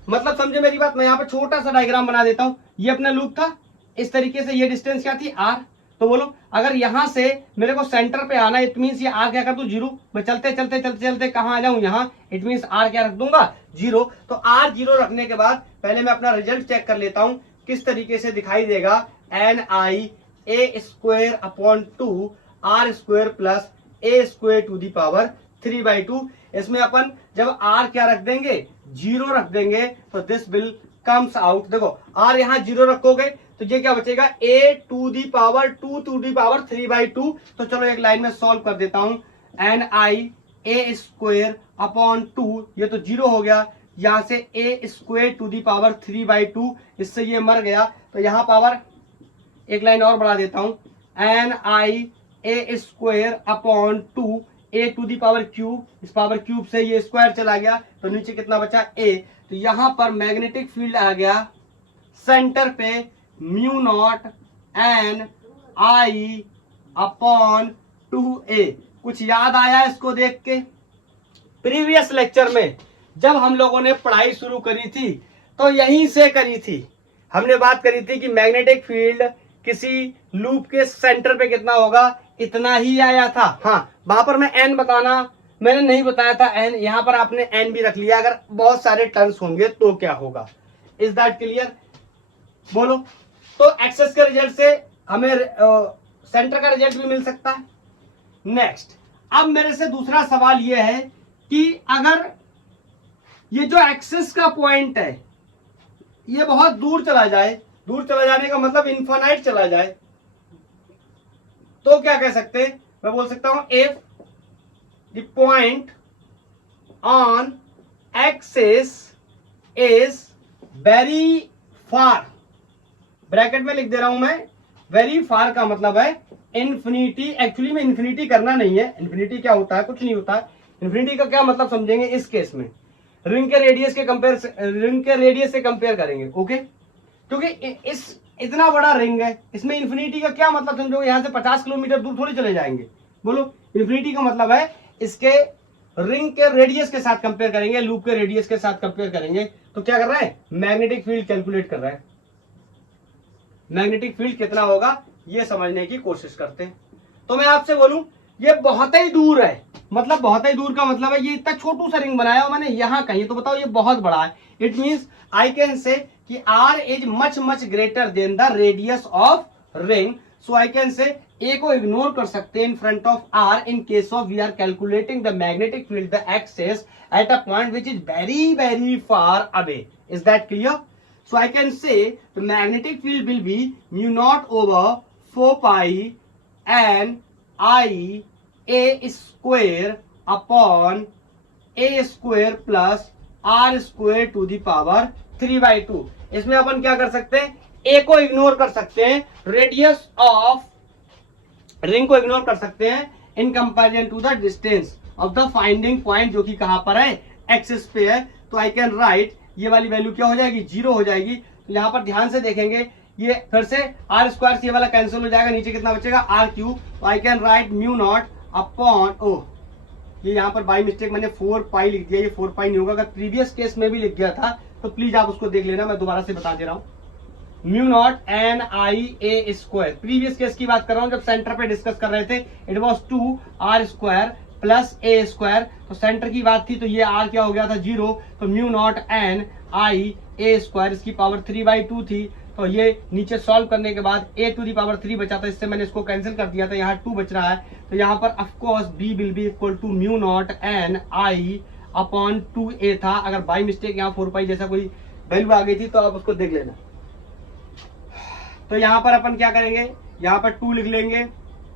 मतलब समझे मेरी बात? मैं यहां पे छोटा सा डायग्राम बना देता हूं। ये अपना लूप था, इस तरीके से ये डिस्टेंस क्या थी? आर। तो बोलो अगर यहां से मेरे को सेंटर पे आना, इट मींस ये आर क्या कर दूं? 0। मैं चलते चलते चलते चलते कहां आ जाऊं? यहां। इट मींस आर क्या रख दूंगा? 0। तो आर 0 रखने के बाद पहले मैं अपना रिजल्ट चेक कर लेता हूं किस तरीके से दिखाई देगा। NI A² upon 2 R² plus A² to the power 3/2। इसमें अपन जब आर क्या रख देंगे? 0 रख देंगे तो दिस विल कम्स आउट। देखो आर यहाँ 0 रखोगे तो ये क्या बचेगा? A to the power 2 to the power 3/2। तो चलो एक लाइन में सॉल्व कर देता हूं। NI A² अपॉन 2, ये तो 0 हो गया, यहां से A² टू दी पावर 3/2, इससे ये मर गया। तो यहां पावर एक लाइन और बढ़ा देता हूं। NI A² upon 2 A to the power cube, इस पावर क्यूब से ये स्क्वायर चला गया तो नीचे कितना बचा? A। तो यहां पर मैग्नेटिक फील्ड आ गया सेंटर पे μ0 NI अपॉन 2A। कुछ याद आया इसको देख के? प्रीवियस लेक्चर में जब हम लोगों ने पढ़ाई शुरू करी थी तो यहीं से करी थी, हमने बात करी थी कि मैग्नेटिक फील्ड किसी लूप के सेंटर पे कितना होगा, इतना ही आया था। हाँ, वहां पर मैं एन बताना मैंने नहीं बताया था एन, यहां पर आपने एन भी रख लिया। अगर बहुत सारे टर्न्स होंगे तो क्या होगा? Is that clear? बोलो। तो एक्सेस के रिजल्ट से हमें सेंटर का रिजल्ट भी मिल सकता है। नेक्स्ट, अब मेरे से दूसरा सवाल यह है कि अगर ये जो एक्सेस का पॉइंट है ये बहुत दूर चला जाए, दूर चला जाने का मतलब इनफाइनाइट चला जाए, तो क्या कह सकते हैं? मैं बोल सकता हूं if the point on axis is very far, bracket में लिख दे रहा हूं मैं, वेरी फार का मतलब है इन्फिनिटी। एक्चुअली में इन्फिनिटी करना नहीं है, इन्फिनिटी क्या होता है? कुछ नहीं होता है। इन्फिनिटी का क्या मतलब समझेंगे इस केस में, रिंग के रेडियस से कंपेयर करेंगे। ओके, क्योंकि इस इतना बड़ा रिंग है, इसमें इन्फिनिटी का क्या मतलब समझो? यहां से 50 किलोमीटर दूर थोड़ी चले जाएंगे। बोलो, इन्फिनिटी का मतलब है इसके रिंग के रेडियस के साथ कंपेयर करेंगे, लूप के रेडियस के साथ कंपेयर करेंगे। तो क्या कर रहा है? मैग्नेटिक फील्ड कैलकुलेट कर रहा है। मैग्नेटिक फील्ड कितना होगा ये समझने की कोशिश करते हैं। तो मैं आपसे बोलूं ये बहुत ही दूर है, मतलब बहुत ही दूर का मतलब है ये इतना छोटू सा रिंग बनाया मैंने यहां कहीं, तो बताओ ये बहुत बड़ा है। It means I can say कि R is much much greater than the radius of ring, so I can say a को इग्नोर कर सकते हैं in front of R in case of we are calculating the magnetic field the axis at a point which is very very far away. Is that clear? So I can say the magnetic field will be mu naught over 4 pi and I a square upon a square plus r square to the power 3/2. इसमें अपन क्या कर सकते हैं, a को ignore कर सकते हैं, radius of ring को इग्नोर कर सकते हैं in comparison to the distance of the finding point जो कि कहां पर है, एक्सिस पे है. तो आई कैन राइट ये वाली वैल्यू क्या हो जाएगी, 0 हो जाएगी. तो यहाँ पर ध्यान से देखेंगे ये फिर से आर स्क्वायर से ये वाला कैंसिल हो जाएगा, नीचे कितना बचेगा आर क्यूब. तो I can write mu naught upon ये यहाँ पर बाई मिस्टेक मैंने 4 पाई लिख दिया, ये 4 पाई नहीं होगा. अगर प्रीवियस केस में भी लिख गया था तो प्लीज आप उसको देख लेना, मैं दोबारा से बता दे रहा हूँ. Mu naught N I A square, previous case की बात कर रहा हूँ जब सेंटर पे डिस्कस कर रहे थे. It was 2 are square plus A square. तो सेंटर की बात थी तो ये आर क्या हो गया था 0. तो mu naught N I A square, इसकी पावर 3/2 थी. तो ये नीचे सॉल्व करने के बाद a टू दी पावर 3 बचा था, इससे मैंने इसको कैंसिल कर दिया था, यहाँ 2 बच रहा है. तो यहाँ पर of course b will be equal to mu naught N I upon 2a था. अगर बाई मिस्टेक यहाँ 4 पाई जैसा कोई वैल्यू आ गई थी तो आप उसको देख लेना. तो यहाँ पर अपन क्या करेंगे, यहाँ पर 2 लिख लेंगे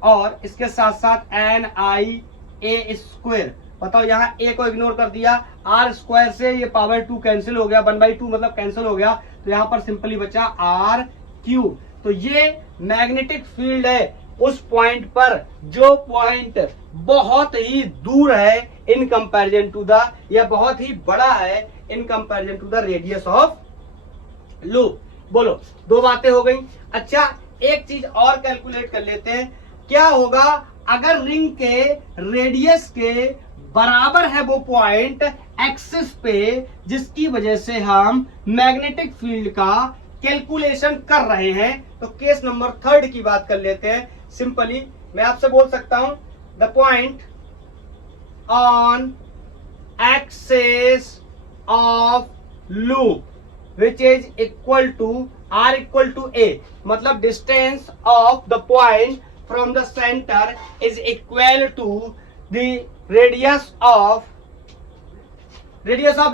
और इसके साथ साथ एन आई ए स्क्वायर. बताओ यहाँ a को इग्नोर कर दिया, r स्क्वायर से ये पावर 2 कैंसिल हो गया, 1/2 मतलब कैंसिल हो गया. तो यहाँ पर सिंपली बचा r क्यूब. तो ये मैग्नेटिक फील्ड है उस पॉइंट पर जो पॉइंट बहुत ही दूर है इन कंपैरिजन टू द, या बहुत ही बड़ा है in comparison to the radius of loop. बोलो 2 बातें हो गई. अच्छा एक चीज और कैलकुलेट कर लेते हैं, क्या होगा अगर रिंग के रेडियस के बराबर है वो पॉइंट एक्सिस पे जिसकी वजह से हम मैग्नेटिक फील्ड का कैलकुलेशन कर रहे हैं. तो केस नंबर 3 की बात कर लेते हैं. सिंपली मैं आपसे बोल सकता हूं the point on axis of loop which is equal to R equal to a, मतलब distance of the point from the centre is equal to the radius of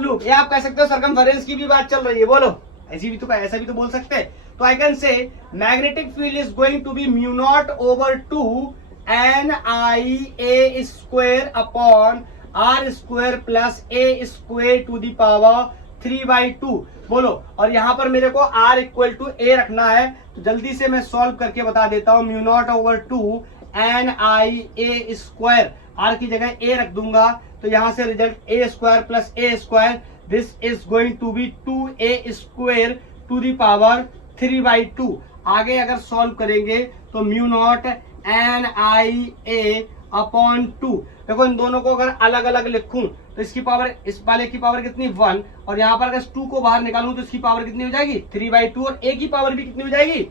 loop. या आप कह सकते हो सर्कमफेरेंस की भी बात चल रही है, बोलो ऐसी भी तो ऐसा भी तो बोल सकते हैं. तो I can say magnetic field is going to be mu naught over 2 n I A square upon r square plus A square to the power 3/2. बोलो, और यहाँ पर मेरे को r इक्वल टू ए रखना है. तो जल्दी से मैं सॉल्व करके बता देता हूँ. Mu naught over 2 n I A square, r की जगह a रख दूंगा तो यहां से result a square plus a square, this is going to be 2a square to the power 3/2. आगे अगर सॉल्व करेंगे तो mu naught N I a upon 2. देखो इन दोनों को अगर अलग अलग लिखूं तो इसकी पावर, इस वाले की पावर कितनी 1, और यहाँ पर अगर 2 को बाहर निकालूं तो इसकी पावर कितनी हो जाएगी 3/2, और a की पावर भी कितनी हो जाएगी,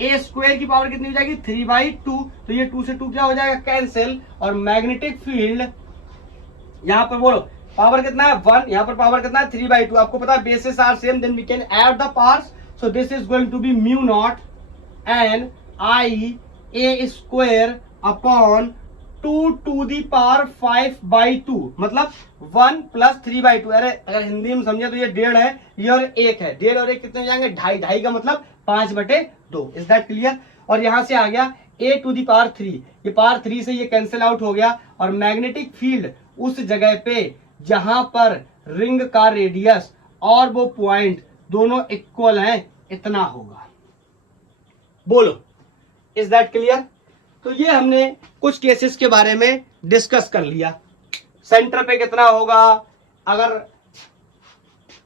a स्क्वायर की पावर कितनी हो जाएगी 3/2. तो ये 2 से 2 क्या हो जाएगा कैंसिल, और मैग्नेटिक फील्ड यहाँ पर बोलो पावर कितना है 1, यहाँ पर पावर कितना है 3/2. आपको पता है basis are same, then we can add the parts. So this is going to be mu naught N I A square upon 2 to the power 5/2, मतलब 1 प्लस 3/2. अरे अगर हिंदी में समझे तो ये 1.5 है, ये और 1 है. 1.5 और 1 कितने हो जाएंगे 2.5, 2.5 का मतलब 5/2. Is that clear? और यहां से आ गया a टू दी पावर 3, ये पावर 3 से ये कैंसिल आउट हो गया, और मैग्नेटिक फील्ड उस जगह पे जहां पर रिंग का रेडियस और वो पॉइंट दोनों इक्वल हैं इतना होगा. बोलो इज दैट क्लियर? तो ये हमने कुछ केसेस के बारे में डिस्कस कर लिया. सेंटर पे कितना होगा, अगर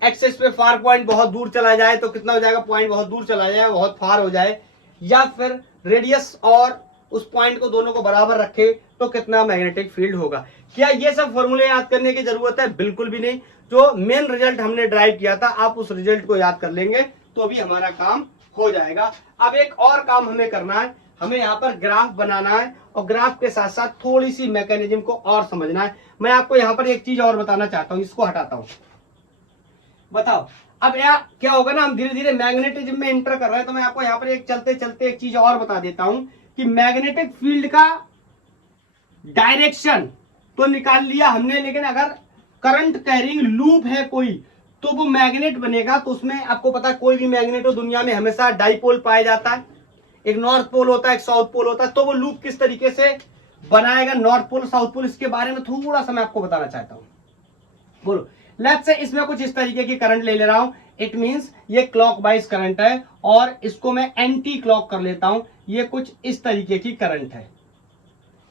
एक्सिस पे फार पॉइंट बहुत दूर चला जाए तो कितना हो जाएगा, पॉइंट बहुत दूर चला जाए, बहुत फार हो जाए, या फिर रेडियस और उस पॉइंट को दोनों को बराबर रखे तो कितना मैग्नेटिक फील्ड होगा. क्या ये सब फॉर्मूले याद करने की जरूरत है? बिल्कुल भी नहीं. जो मेन रिजल्ट हमने ड्राइव किया था आप उस रिजल्ट को याद कर लेंगे तो भी हमारा काम हो जाएगा. अब एक और काम हमें करना है, हमें यहाँ पर ग्राफ बनाना है, और ग्राफ के साथ साथ थोड़ी सी मैकेनिज्म को और समझना है. मैं आपको यहाँ पर एक चीज और बताना चाहता हूँ, इसको हटाता हूँ. बताओ अब यहाँ क्या होगा ना, हम धीरे धीरे मैग्नेटिज्म में एंटर कर रहे हैं, तो मैं आपको यहाँ पर एक चलते चलते एक चीज और बता देता हूँ कि मैग्नेटिक फील्ड का डायरेक्शन तो निकाल लिया हमने, लेकिन अगर करंट कैरिंग लूप है कोई तो वो मैग्नेट बनेगा। तो उसमें आपको पता है कोई भी मैग्नेट हो दुनिया में हमेशा डाइपोल पाया जाता है, एक नॉर्थ पोल होता है एक साउथ पोल होता है। तो वो लूप किस तरीके से बनाएगा, नॉर्थ पोल साउथ पोल, इसके बारे में थोड़ा सा मैं आपको बताना चाहता हूं। बोलो, लेट्स से इसमें कुछ इस तरीके की करंट ले रहा हूं, इट मींस ये क्लॉकवाइज करंट है और इसको मैं एंटी क्लॉक कर लेता हूं, ये कुछ इस तरीके की करंट है।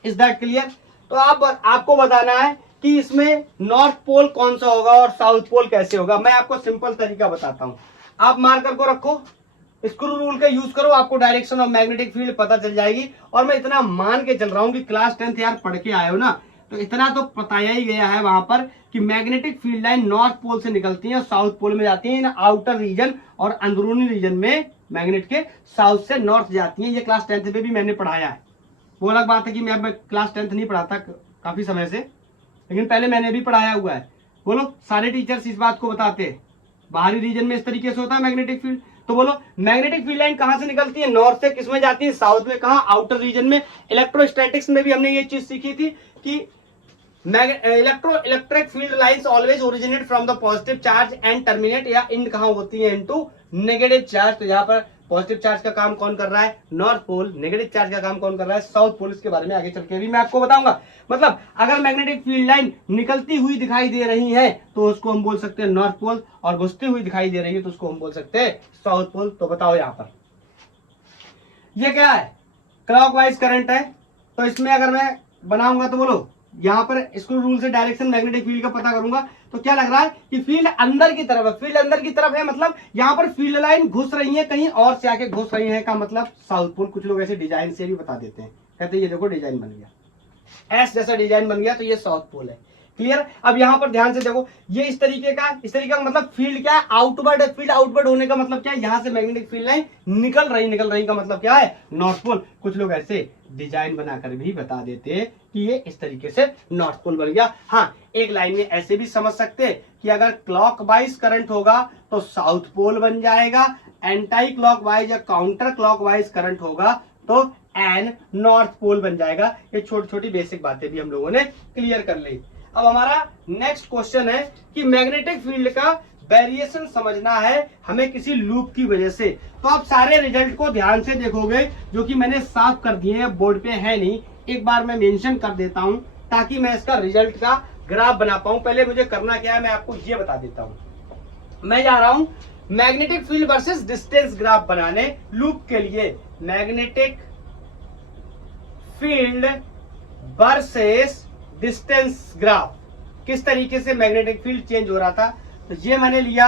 Is that clear? तो आपको बताना है कि इसमें नॉर्थ पोल कौन सा होगा और साउथ पोल कैसे होगा। मैं आपको सिंपल तरीका बताता हूं, आप मार्कर को रखो, स्क्रू रूल का यूज करो, आपको डायरेक्शन ऑफ मैग्नेटिक फील्ड पता चल जाएगी। और मैं इतना मान के चल रहा हूं कि क्लास 10th यार पढ़ के आए हो ना, तो इतना तो बताया ही गया है वहां पर कि magnetic field line north pole से निकलती है और साउथ पोल में जाती है। आउटर रीजन और अंदरूनी रीजन में मैग्नेट के साउथ से नॉर्थ जाती है। ये क्लास 10th में भी मैंने पढ़ाया है। वो अलग बात है कि मैं क्लास 10th नहीं पढ़ाता काफी समय से, लेकिन पहले मैंने भी पढ़ाया हुआ है। बोलो, सारे टीचर्स इस बात को बताते हैं बाहरी रीजन में इस तरीके से होता है मैग्नेटिक फील्ड। तो बोलो, मैग्नेटिक फील्ड लाइन कहां से निकलती है, नॉर्थ से, किसमें जाती है, साउथ में। कहां, आउटर रीजन में। इलेक्ट्रोस्टैटिक्स में भी हमने ये चीज सीखी थी कि electric field lines always originate from the positive charge and terminate या एंड कहां होती है, इनटू नेगेटिव चार्ज। तो यहाँ पर पॉजिटिव चार्ज का काम कौन कर रहा है, नॉर्थ पोल, नेगेटिव चार्ज का काम कौन कर रहा है, साउथ पोल। इसके बारे में आगे चल के भी मैं आपको बताऊंगा। मतलब अगर मैग्नेटिक फील्ड लाइन निकलती हुई दिखाई दे रही है तो उसको हम बोल सकते हैं नॉर्थ पोल, और घुसती हुई दिखाई दे रही है तो उसको हम बोल सकते हैं साउथ पोल। तो बताओ यहाँ पर ये क्या है, क्लॉकवाइज करंट है। तो इसमें अगर मैं बनाऊंगा तो बोलो, यहाँ पर स्क्रू रूल से डायरेक्शन मैग्नेटिक फील्ड का पता करूंगा तो क्या लग रहा है कि फील्ड अंदर की तरफ है। फील्ड अंदर की तरफ है मतलब यहाँ पर फील्ड लाइन घुस रही है, कहीं और से आके घुस रही है का मतलब साउथ पोल। कुछ लोग ऐसे डिजाइन से भी बता देते हैं, कहते हैं ये देखो डिजाइन बन गया, एस जैसा डिजाइन बन गया तो ये साउथ पोल है। क्लियर? अब यहाँ पर ध्यान से देखो, ये इस तरीके का मतलब फील्ड क्या है, आउटवर्ड है। फील्ड आउटवर्ड होने का मतलब क्या है, यहाँ से मैग्नेटिक फील्ड लाइन निकल रही का मतलब क्या है, नॉर्थ पोल। कुछ लोग ऐसे डिजाइन बनाकर भी बता देते हैं कि ये इस तरीके से नॉर्थ पोल बन गया। हाँ, एक लाइन में ऐसे भी समझ सकते हैं कि अगर क्लॉकवाइज करंट होगा तो साउथ पोल बन जाएगा, एंटी क्लॉकवाइज या काउंटर क्लॉकवाइज करंट होगा तो एन नॉर्थ पोल बन जाएगा। ये छोटी छोटी बेसिक बातें भी हम लोगों ने क्लियर कर ली। अब हमारा नेक्स्ट क्वेश्चन है कि मैग्नेटिक फील्ड का वेरिएशन समझना है हमें किसी लूप की वजह से। तो आप सारे रिजल्ट को ध्यान से देखोगे, जो कि मैंने साफ कर दिए हैं, बोर्ड पे है नहीं, एक बार मैं मेंशन कर देता हूं ताकि मैं इसका रिजल्ट का ग्राफ बना पाऊं। पहले मुझे करना क्या है मैं आपको ये बता देता हूं। मैं जा रहा हूं magnetic field versus distance graph बनाने लूप के लिए। Magnetic field versus distance graph, किस तरीके से मैग्नेटिक फील्ड चेंज हो रहा था। तो ये मैंने लिया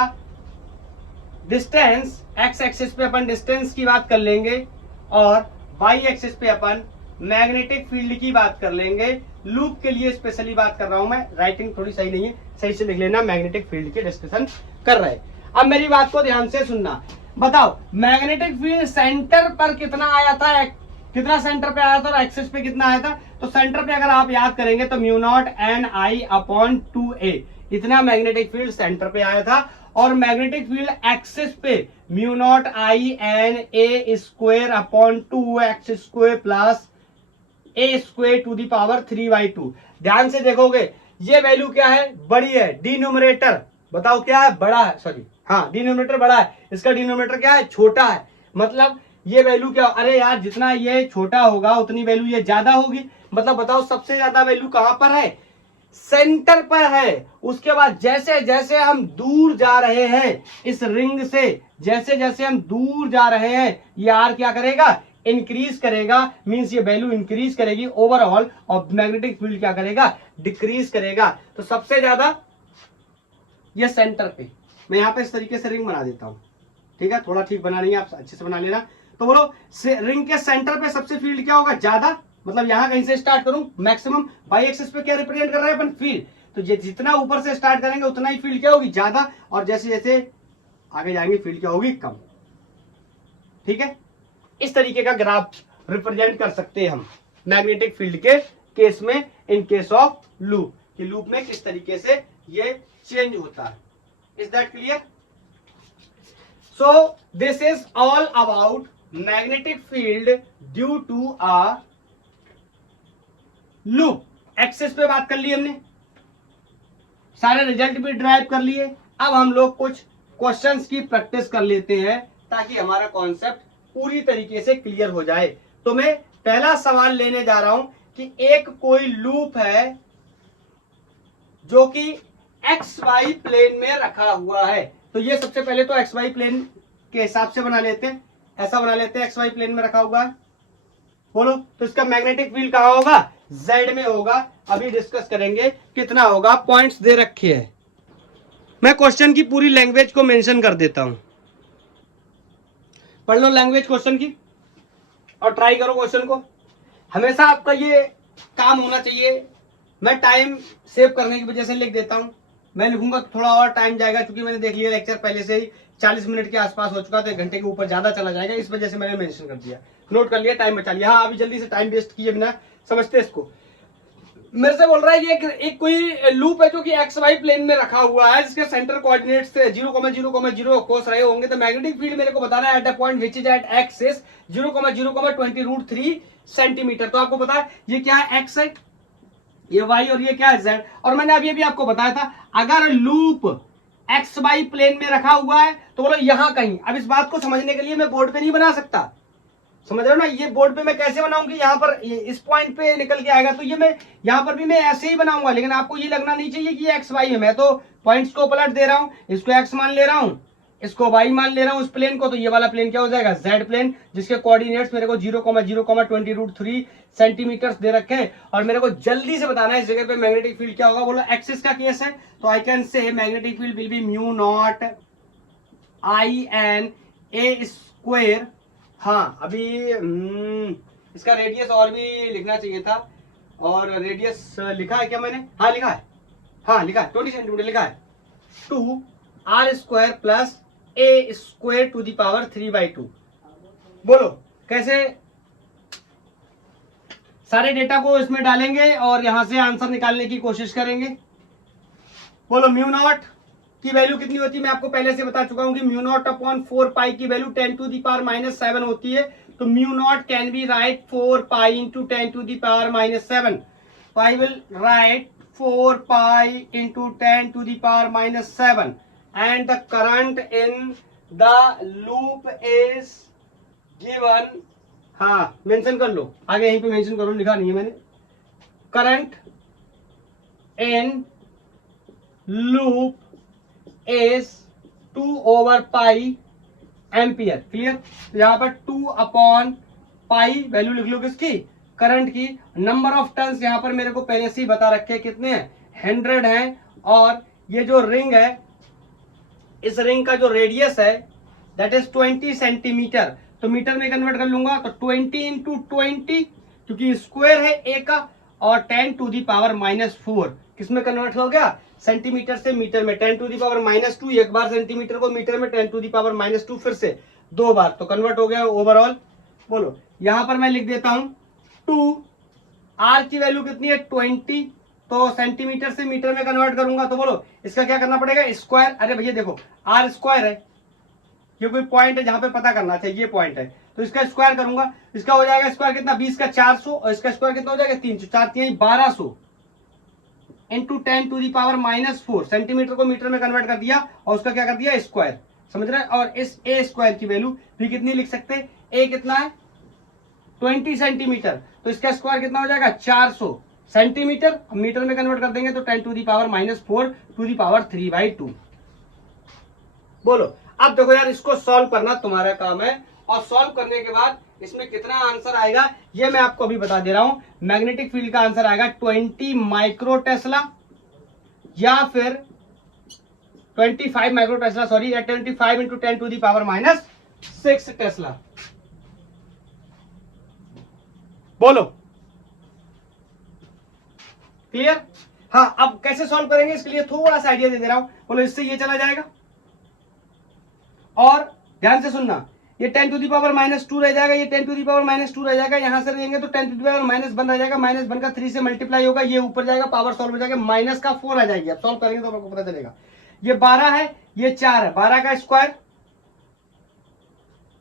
डिस्टेंस, एक्स एक्सिस पे अपन डिस्टेंस की बात कर लेंगे और वाई एक्सिस पे अपन मैग्नेटिक फील्ड की बात कर लेंगे। लूप के लिए स्पेशली बात कर रहा हूं मैं, राइटिंग थोड़ी सही नहीं है, सही से लिख लेना, मैग्नेटिक फील्ड की डिस्कशन कर रहे हैं। अब मेरी बात को ध्यान से सुनना, बताओ मैग्नेटिक फील्ड सेंटर पर कितना आया था, कितना सेंटर पे आया था और एक्सिस पे कितना आया था। तो सेंटर पे अगर आप याद करेंगे तो mu naught N I upon 2a, इतना मैग्नेटिक फील्ड सेंटर पे आया था। और मैग्नेटिक फील्ड एक्सिस पे mu naught I n a square upon 2x square plus a square to the power 3/2। ध्यान से देखोगे ये वैल्यू क्या है, बड़ी है। डिनोमिनेटर बताओ क्या है, बड़ा है, सॉरी हाँ डिनोमिनेटर बड़ा है, इसका डिनोमिनेटर क्या है, छोटा है। मतलब ये वैल्यू क्या, अरे यार जितना ये छोटा होगा उतनी वैल्यू ये ज्यादा होगी। मतलब बताओ सबसे ज्यादा वैल्यू कहां पर है, सेंटर पर है। उसके बाद जैसे जैसे हम दूर जा रहे हैं इस रिंग से, जैसे जैसे हम दूर जा रहे हैं ये आर क्या करेगा, इंक्रीज करेगा। मींस ये वैल्यू इंक्रीज करेगी ओवरऑल, और मैग्नेटिक फील्ड क्या करेगा, डिक्रीज करेगा। तो सबसे ज्यादा ये सेंटर पे, मैं यहां पे इस तरीके से रिंग बना देता हूं, ठीक है, थोड़ा ठीक बना नहीं है, आप अच्छे से बना लेना। तो बोलो रिंग के सेंटर पे सबसे फील्ड क्या होगा, ज्यादा। मतलब यहां कहीं से स्टार्ट करूं, मैक्सिमम वाई एक्सिस पे क्या रिप्रेजेंट कर रहे हैं अपन, फील्ड। तो जितना ऊपर से स्टार्ट करेंगे उतना ही फील्ड क्या होगी, ज्यादा, और जैसे जैसे आगे जाएंगे फील्ड क्या होगी, कम। ठीक है, इस तरीके का ग्राफ रिप्रेजेंट कर सकते हैं हम मैग्नेटिक फील्ड के केस में, इन केस ऑफ लूप, कि लूप में किस तरीके से ये चेंज होता है। Is that clear? So this is all about magnetic field due to a loop. Axis पे बात कर ली हमने, सारे रिजल्ट भी ड्राइव कर लिए। अब हम लोग कुछ क्वेश्चंस की प्रैक्टिस कर लेते हैं ताकि हमारा कॉन्सेप्ट पूरी तरीके से क्लियर हो जाए। तो मैं पहला सवाल लेने जा रहा हूं कि एक कोई लूप है जो कि एक्स वाई प्लेन में रखा हुआ है। तो ये सबसे पहले तो एक्स वाई प्लेन के हिसाब से बना लेते हैं, ऐसा बना लेते हैं, एक्स वाई प्लेन में रखा हुआ है। बोलो, तो इसका मैग्नेटिक फील्ड कहां होगा? जेड में होगा। अभी डिस्कस करेंगे कितना होगा। पॉइंट्स दे रखे हैं, मैं क्वेश्चन की पूरी लैंग्वेज को मेंशन कर देता हूं। पढ़ लो लैंग्वेज क्वेश्चन की और ट्राई करो क्वेश्चन को। हमेशा आपका ये काम होना चाहिए। मैं टाइम सेव करने की वजह से लिख देता हूं, मैं लिखूंगा तो थोड़ा और टाइम जाएगा, क्योंकि मैंने देख लिया लेक्चर पहले से ही 40 मिनट के आसपास हो चुका, तो 1 घंटे के ऊपर ज्यादा चला जाएगा, इस वजह से मैंने मेंशन कर दिया, नोट कर लिया, टाइम बचा लिया। हाँ, अभी जल्दी से टाइम वेस्ट किए बिना समझते इसको। मेरे से बोल रहा है कि एक कोई लूप है जो कि एक्स वाई प्लेन में रखा हुआ है, जिसके सेंटर कोऑर्डिनेट्स 0,0,0 कोस रहे होंगे। तो मैग्नेटिक फील्ड मेरे को बताना है at a point which is at axis 0,0,20√3 centimetre. तो आपको पता है ये क्या है? एक्स है, ये वाई, और ये क्या है? जेड। और मैंने अभी अभी आपको बताया था अगर लूप एक्स वाई प्लेन में रखा हुआ है तो बोलो यहां कहीं। अब इस बात को समझने के लिए मैं बोर्ड पे नहीं बना सकता, समझ रहे हो ना? ये बोर्ड पे मैं कैसे बनाऊंगी? यहाँ पर इस पॉइंट पे निकल के आएगा, तो ये मैं यहाँ पर भी मैं ऐसे ही बनाऊंगा, लेकिन आपको ये लगना नहीं चाहिए कि ये एक्स वाई है। मैं तो पॉइंट्स को पलट दे रहा हूँ, इसको एक्स मान ले रहा हूँ, इसको वाई मान ले रहा हूँ, उस प्लेन को। तो ये वाला प्लेन क्या हो जाएगा? जेड प्लेन, जिसके कोऑर्डिनेट्स मेरे को 0,0,20√3 सेंटीमीटर दे रखे हैं। और मेरे को जल्दी से बताना है इस जगह पे मैग्नेटिक फील्ड क्या होगा। बोलो एक्सिस का केस है तो I can say magnetic field will be mu naught I n a square. हाँ, अभी इसका रेडियस और भी लिखना चाहिए था, और रेडियस लिखा है क्या मैंने? हाँ लिखा है, हाँ लिखा है, 20 सेंटीमीटर लिखा है। 2r² plus a² to the power 3/2। बोलो कैसे? सारे डेटा को इसमें डालेंगे और यहां से आंसर निकालने की कोशिश करेंगे। बोलो म्यू नॉट की वैल्यू कितनी होती है? मैं आपको पहले से बता चुका हूं कि म्यू नॉट अपॉन 4 पाई की वैल्यू 10 टू दी पावर -7 होती है। तो mu naught can be write 4 pi into 10 to the power -7। तो I will write 4 pi into 10 to the power -7 and the current in the loop is given. हाँ, mention कर लो, आगे यहीं पे मेंशन करो, लिखा नहीं है मैंने। करंट इन लूप इज 2/पाई एम्पियर। क्लियर? यहां पर 2/पाई वैल्यू लिख लो किसकी? करंट की। नंबर ऑफ टर्न्स यहां पर मेरे को पहले से ही बता रखे हैं कितने हैं? 100 हैं। और ये जो रिंग है, इस रिंग का जो रेडियस है दैट इज 20 सेंटीमीटर। तो मीटर में कन्वर्ट कर लूंगा तो 20 इंटू 20, क्योंकि स्क्वायर है ए का, और 10 टू दी पावर -4 किसमें कन्वर्ट हो गया? सेंटीमीटर से मीटर में। 10 टू दी पावर -2 एक बार सेंटीमीटर को मीटर में, 10 टू दी पावर -2 फिर से 2 बार, तो कन्वर्ट हो गया ओवरऑल। बोलो यहां पर मैं लिख देता हूं 2, आर की वैल्यू कितनी है? 20, तो सेंटीमीटर से मीटर में कन्वर्ट करूंगा तो बोलो इसका क्या करना पड़ेगा? स्क्वायर। अरे भैया देखो, आर स्क्वायर है, ये कोई पॉइंट है जहां पे पता करना चाहिए, ये पॉइंट है, तो इसका स्क्वायर करूंगा। इसका हो जाएगा स्क्वायर कितना? 20 का 400, और इसका स्क्वायर कितना हो जाएगा? 300, 4 3 1200 into 10 to the power -4। Centimetre को मीटर में कन्वर्ट कर दिया और उसका क्या कर दिया? स्क्वायर। समझ रहे हैं? और इस ए स्क्वायर की वैल्यू भी कितनी लिख सकते हैं? ए कितना है? 20 सेंटीमीटर, तो इसका स्क्वायर कितना हो जाएगा? 400 सेंटीमीटर। मीटर में कन्वर्ट कर देंगे तो 10 to the power -4 to the power 3/2। बोलो अब देखो यार, इसको सॉल्व करना तुम्हारा काम है, और सॉल्व करने के बाद इसमें कितना आंसर आएगा ये मैं आपको अभी बता दे रहा हूं। मैग्नेटिक फील्ड का आंसर आएगा 20 माइक्रो टेस्ला, या फिर 25 micro tesla, sorry, 25 into 10 to the power -6 tesla. बोलो क्लियर? हाँ, अब कैसे सॉल्व करेंगे इसके लिए थोड़ा सा आइडिया दे दे रहा हूं। बोलो इससे ये चला जाएगा, और ध्यान से सुनना, ये 10 टू दी पावर -2 रह जाएगा, ये 10 टू दी पावर -2 रह जाएगा, यहां से रहेंगे तो 10 टू दी पावर -1 रह जाएगा, -1 का 3 से मल्टीप्लाई होगा, ये ऊपर जाएगा, पावर सॉल्व हो जाएगा, -4 आ जाएगी। अब सॉल्व करेंगे तो आपको पता चलेगा। ये 12 है, ये 4 है, 12 का स्क्वायर,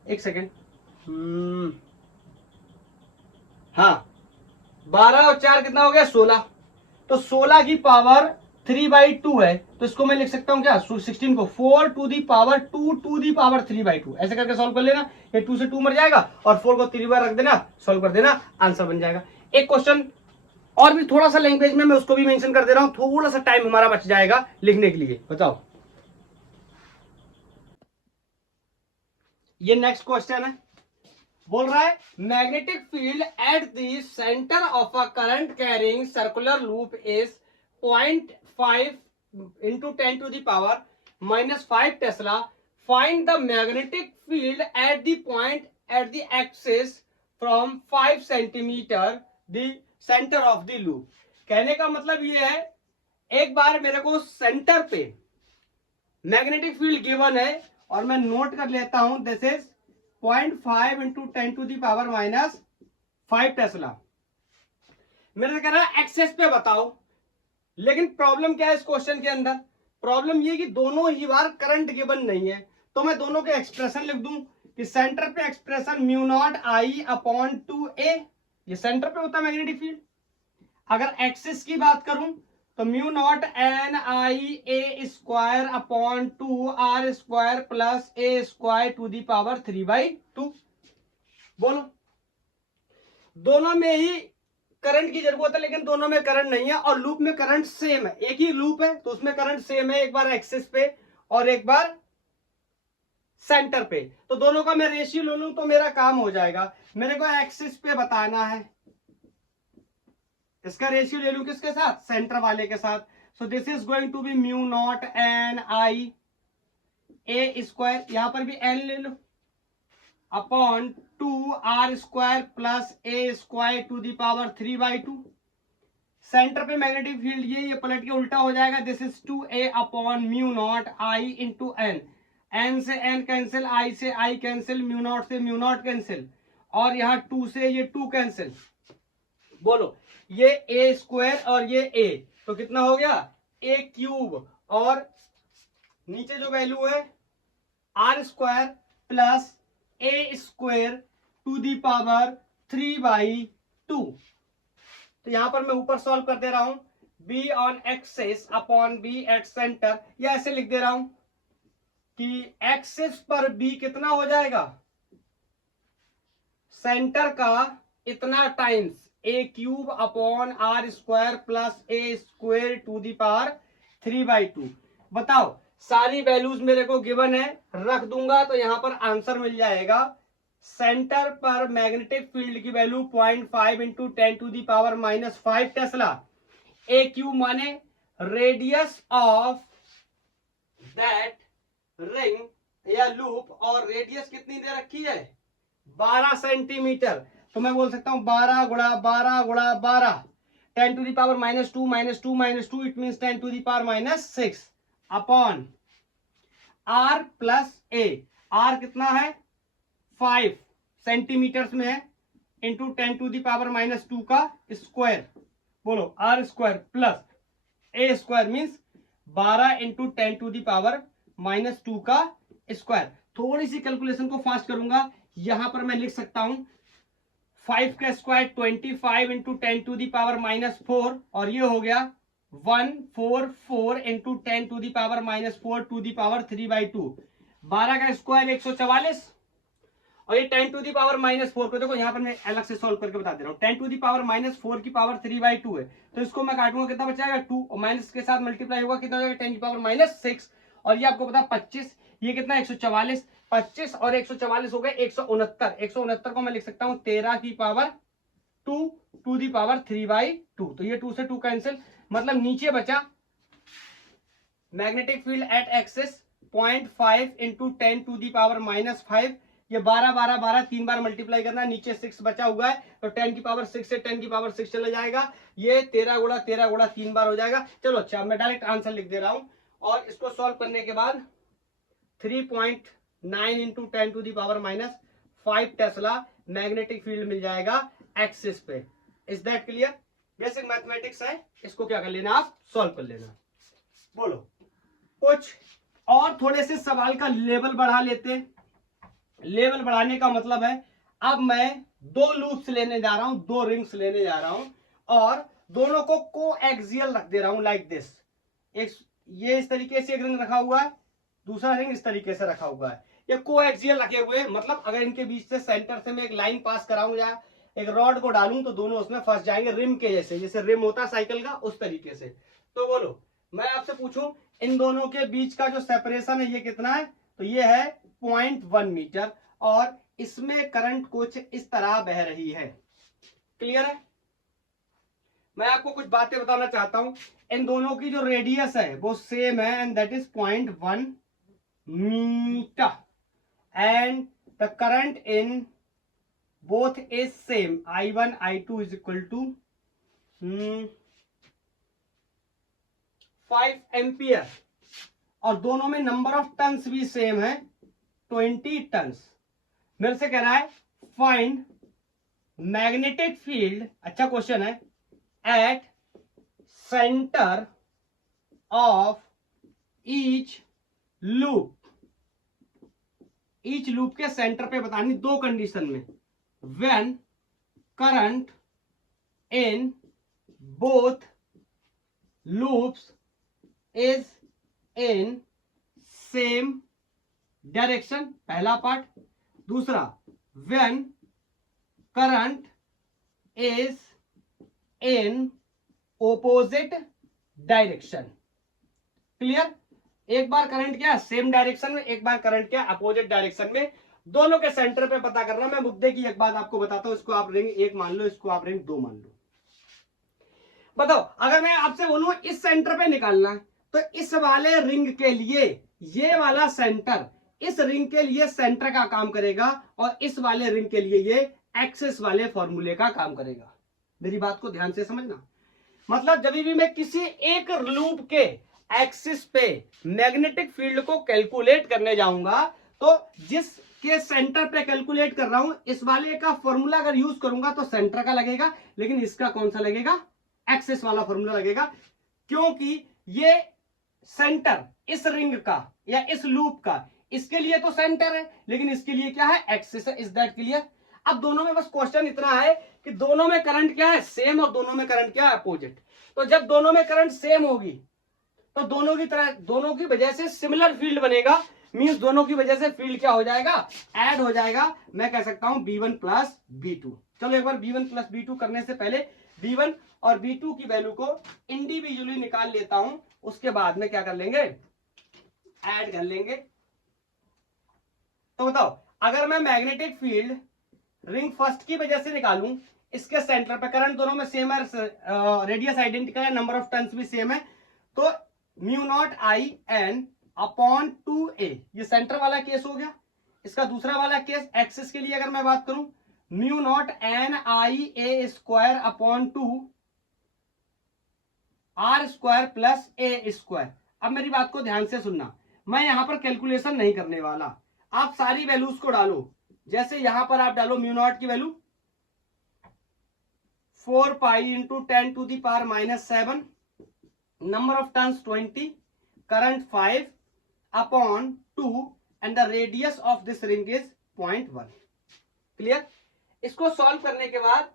एक सेकेंड, हाँ 12 और 4 कितना हो गया 16। तो 16 की पावर 3/2 है, तो इसको मैं लिख सकता हूं क्या 16 को 4 to the power 2 to the power 3/2 ऐसे करके सॉल्व कर लेना। ये 2 से 2 मर जाएगा और 4 को 3 बार रख देना, सॉल्व कर देना, आंसर बन जाएगा। एक क्वेश्चन और भी थोड़ा सा लैंग्वेज में मैं उसको भी मेंशन कर दे रहा हूं, थोड़ा सा टाइम हमारा बच जाएगा लिखने के लिए। बताओ ये नेक्स्ट क्वेश्चन है, बोल रहा है magnetic field at the centre of a current carrying circular loop is 0.5 into 10 to the power -5 Tesla. Find the magnetic field at the point eight the axis from 5 centimetre the centre of the loop. कहने का मतलब ये है, एक बार मेरे को centre पे magnetic field given है और मैं नोट कर लेता हूं, this is 0.5 into 10 to the power -5 Tesla. मेरे से कह रहा है एक्सेस पे बताओ, लेकिन प्रॉब्लम क्या है इस क्वेश्चन के अंदर, प्रॉब्लम ये कि दोनों ही बार करंट गिवन नहीं है। तो मैं दोनों के एक्सप्रेशन लिख दूं कि सेंटर पे एक्सप्रेशन μ0I/2a, ये सेंटर पे होता है मैग्नेटिक फील्ड। अगर एक्सिस की बात करूं तो μ0NIA²/2R² plus a² to the power 3/2। बोलो दोनों में ही करंट की जरूरत है, लेकिन दोनों में करंट नहीं है और लूप में करंट सेम है, एक ही लूप है तो उसमें करंट सेम है, एक बार एक्सिस पे और एक बार सेंटर पे। तो दोनों का मैं रेशियो ले लूं तो मेरा काम हो जाएगा। मेरे को एक्सिस पे बताना है, इसका रेशियो ले लूं किसके साथ, सेंटर वाले के साथ। So this is going to be μ0NIA², यहां पर भी n ले लो, upon 2R² plus a² to the power 3/2। Centre पे मैग्नेटिक फील्ड ये पलट के उल्टा हो जाएगा, this is 2a upon μ0I into n। n से n कैंसिल, i से i कैंसिल, μ0 से μ0 कैंसिल, और यहां 2 से ये 2 कैंसिल। बोलो ये a² और ये a, तो कितना हो गया a³ और नीचे जो वैल्यू है R² plus a² to the power 3/2। तो यहां पर मैं ऊपर सॉल्व कर दे रहा हूं, b on axis upon b at centre, या ऐसे लिख दे रहा हूं कि एक्सिस पर b कितना हो जाएगा, सेंटर का इतना times a³ upon R² plus a² to the power 3/2। बताओ सारी वैल्यूज मेरे को गिवन है, रख दूंगा तो यहां पर आंसर मिल जाएगा। सेंटर पर मैग्नेटिक फील्ड की value 0.5 into 10 to the power -5 tesla. a³ माने रेडियस ऑफ दैट रिंग या लूप, और रेडियस कितनी दे रखी है 12 सेंटीमीटर। तो मैं बोल सकता हूं 12 गुणा 12 गुणा 12, 10 to the power -2 -2 -2, it mean 10 to the power -6 upon r plus a। r कितना है 5 सेंटीमीटर्स में है, इंटू 10 टू दी पावर -2 का स्क्वायर। बोलो r² plus a² means 12 into 10 to the power -2 का स्क्वायर। थोड़ी सी कैलकुलेशन को फास्ट करूंगा, यहां पर मैं लिख सकता हूं 5 का square 25 into 10 to the power -4, और ये हो गया 144 into 10 to the power -4 to the power 3/2। 12 का स्क्वायर 144, और ये 10 टू दी पावर -4 को देखो यहां पर मैं अलग से सॉल्व करके बता दे रहा हूं। 10 टू दी पावर -4 की पावर 3/2 है, तो इसको मैं काटूंगा कितना बचाएगा 2, और माइनस के साथ मल्टीप्लाई होगा कितना हो जाएगा 10 की पावर -6, और ये आपको पता 25, ये कितना 144, 25 और 144 हो गए 169। 169 को मैं लिख सकता हूं 13 की पावर 2 टू दी पावर 3/2। तो ये 2 से 2 कैंसिल, मतलब नीचे बचा magnetic field at axis 0.5 into 10 to the power -5। ये 12 12 12 3 बार मल्टीप्लाई करना, नीचे 6 बचा हुआ है, तो 10 की पावर 6 से 10 की पावर 6 चला जाएगा, ये 13 गुणा 13 गुणा 3 बार हो जाएगा। चलो अच्छा मैं डायरेक्ट आंसर लिख दे रहा हूं, और इसको सॉल्व करने के बाद 3.9 into 10 to the power -5 tesla magnetic field मिल जाएगा एक्सिस पे। Is that clear? Basic mathematics है, इसको क्या कर लेना आप सॉल्व कर लेना। बोलो कुछ और थोड़े से सवाल का लेवल बढ़ा लेते हैं। लेवल बढ़ाने का मतलब है अब मैं दो लूप्स लेने जा रहा हूं, दो रिंग्स लेने जा रहा हूं और दोनों को कोएक्सियल रख दे रहा हूं लाइक दिस। एक ये इस तरीके से एक रिंग रखा हुआ है, दूसरा रिंग इस तरीके से रखा हुआ है, ये कोएक्सियल रखे हुए, मतलब अगर इनके बीच से सेंटर से मैं एक लाइन पास कराऊं या एक रॉड को डालूं तो दोनों उसमें फंस जाएंगे, रिम के जैसे, जैसे रिम होता है साइकिल का उस तरीके से। तो बोलो मैं आपसे पूछूं इन दोनों के बीच का जो सेपरेशन है ये कितना है, तो ये है 0.1 मीटर और इसमें करंट कुछ इस तरह बह रही है। क्लियर है? मैं आपको कुछ बातें बताना चाहता हूं। इन दोनों की जो रेडियस है वो सेम है and that is 0.1 metre and the current in both is same, I1 I2 is equal to 5 ampere और दोनों में नंबर ऑफ टन्स भी सेम है 20 टन्स। मेरे से कह रहा है फाइंड मैग्नेटिक फील्ड, अच्छा क्वेश्चन है, at centre of each loop. Each loop के सेंटर पे बतानी दो कंडीशन में, when current in both loops is in same direction, पहला पार्ट। दूसरा when current is in opposite direction. Clear? एक बार करंट क्या सेम डायरेक्शन में, एक बार करंट क्या अपोजिट डायरेक्शन में, दोनों के सेंटर पे पता करना। मैं मुद्दे की एक बात आपको बताता हूं, इसको आप रिंग 1 मान लो, इसको आप रिंग 2 मान लो। बताओ अगर मैं आपसे बोलूं इस सेंटर पे निकालना है तो इस वाले रिंग के लिए ये वाला सेंटर इस रिंग के लिए सेंटर का काम करेगा और इस वाले रिंग के लिए ये एक्सिस वाले फॉर्मूले का काम करेगा। मेरी बात को ध्यान से समझना, मतलब जब भी मैं किसी एक लूप के एक्सिस पे मैग्नेटिक फील्ड को कैलकुलेट करने जाऊंगा तो जिस के सेंटर पे कैलकुलेट कर रहा हूं इस वाले का फॉर्मूला अगर यूज करूंगा तो सेंटर का लगेगा, लेकिन इसका कौन सा लगेगा, एक्सिस वाला फॉर्मूला लगेगा, क्योंकि ये सेंटर इस रिंग का या इस लूप का इसके लिए तो सेंटर है लेकिन इसके लिए क्या है, एक्सिस है। Is that clear? अब दोनों में बस क्वेश्चन इतना है कि दोनों में करंट क्या है, सेम, और दोनों में करंट क्या है, अपोजिट। तो जब दोनों में करंट सेम होगी तो दोनों की वजह से सिमिलर फील्ड बनेगा, मींस दोनों की वजह से फील्ड क्या हो जाएगा, ऐड हो जाएगा। मैं कह सकता हूं B1 प्लस B2। चलो एक बार B1 प्लस B2 करने से पहले B1 और B2 की वैल्यू को इंडिविजुअली निकाल लेता हूं, उसके बाद में क्या कर लेंगे, ऐड कर लेंगे। तो बताओ अगर मैं मैग्नेटिक फील्ड रिंग फर्स्ट की वजह से निकालूं, इसके सेंटर पे करंट दोनों में सेम है, रेडियस आइडेंटिकल है, नंबर ऑफ टर्न्स भी सेम है, तो mu naught I n upon 2a, ये सेंटर वाला केस हो गया। इसका दूसरा वाला केस एक्सिस के लिए अगर मैं बात करूं, mu naught N I A square upon 2 are square plus A square. अब मेरी बात को ध्यान से सुनना, मैं यहां पर कैलकुलेशन नहीं करने वाला, आप सारी वैल्यूज को डालो। जैसे यहां पर आप डालो म्यू नॉट की value 4 pi into 10 to the power -7, number of turns 20, current 5 upon 2 and the radius of this ring is 0.1। Clear? इसको सॉल्व करने के बाद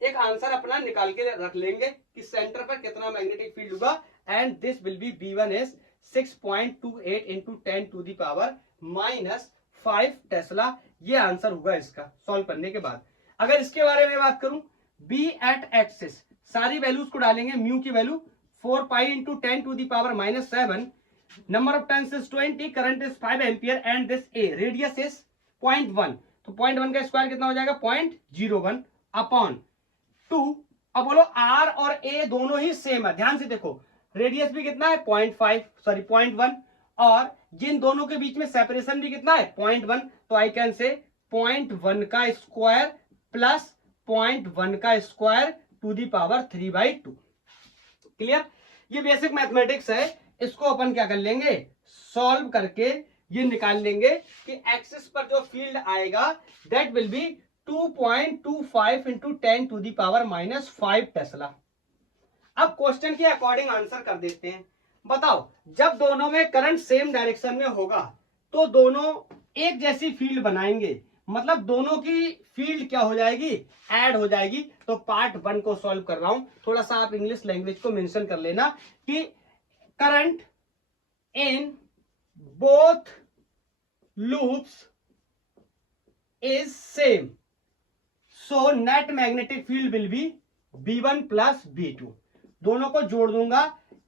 एक आंसर अपना निकाल के रख लेंगे कि सेंटर पर कितना मैग्नेटिक फील्ड होगा, and this will be B1 is 6.28 into 10 to the power -5 tesla. ये आंसर होगा इसका सॉल्व करने के बाद। अगर इसके बारे में बात करूं, B एट एक्सिस, सारी वैल्यूज को डालेंगे, म्यू की value 4 pi into 10 to the power -7, number of turns is 20, current is 5 ampere and this a radius is 0.1, तो 0.1 का स्क्वायर कितना हो जाएगा, 0.01 अपॉन 2। अब बोलो आर और ए दोनों ही सेम है, ध्यान से देखो, रेडियस भी कितना है 0.1 और जिन दोनों के बीच में सेपरेशन भी कितना है 0.1, तो आई कैन से 0.1 का स्क्वायर प्लस 0.1 का square to the power 3/2। Clear? ये बेसिक मैथमेटिक्स है, इसको अपन क्या कर लेंगे, सॉल्व करके ये निकाल लेंगे कि एक्सिस पर जो फील्ड आएगा that will be 2.25 into 10 to the power -5 tesla. अब क्वेश्चन के अकॉर्डिंग आंसर कर देते हैं। बताओ जब दोनों में करंट सेम डायरेक्शन में होगा तो दोनों एक जैसी फील्ड बनाएंगे, मतलब दोनों की फील्ड क्या हो जाएगी, ऐड हो जाएगी। तो पार्ट 1 को सॉल्व कर रहा हूं, थोड़ा सा आप इंग्लिश लैंग्वेज को मेंशन कर लेना कि current in both loops is same, so net magnetic field will be B1 plus B2। दोनों को जोड़ दूंगा,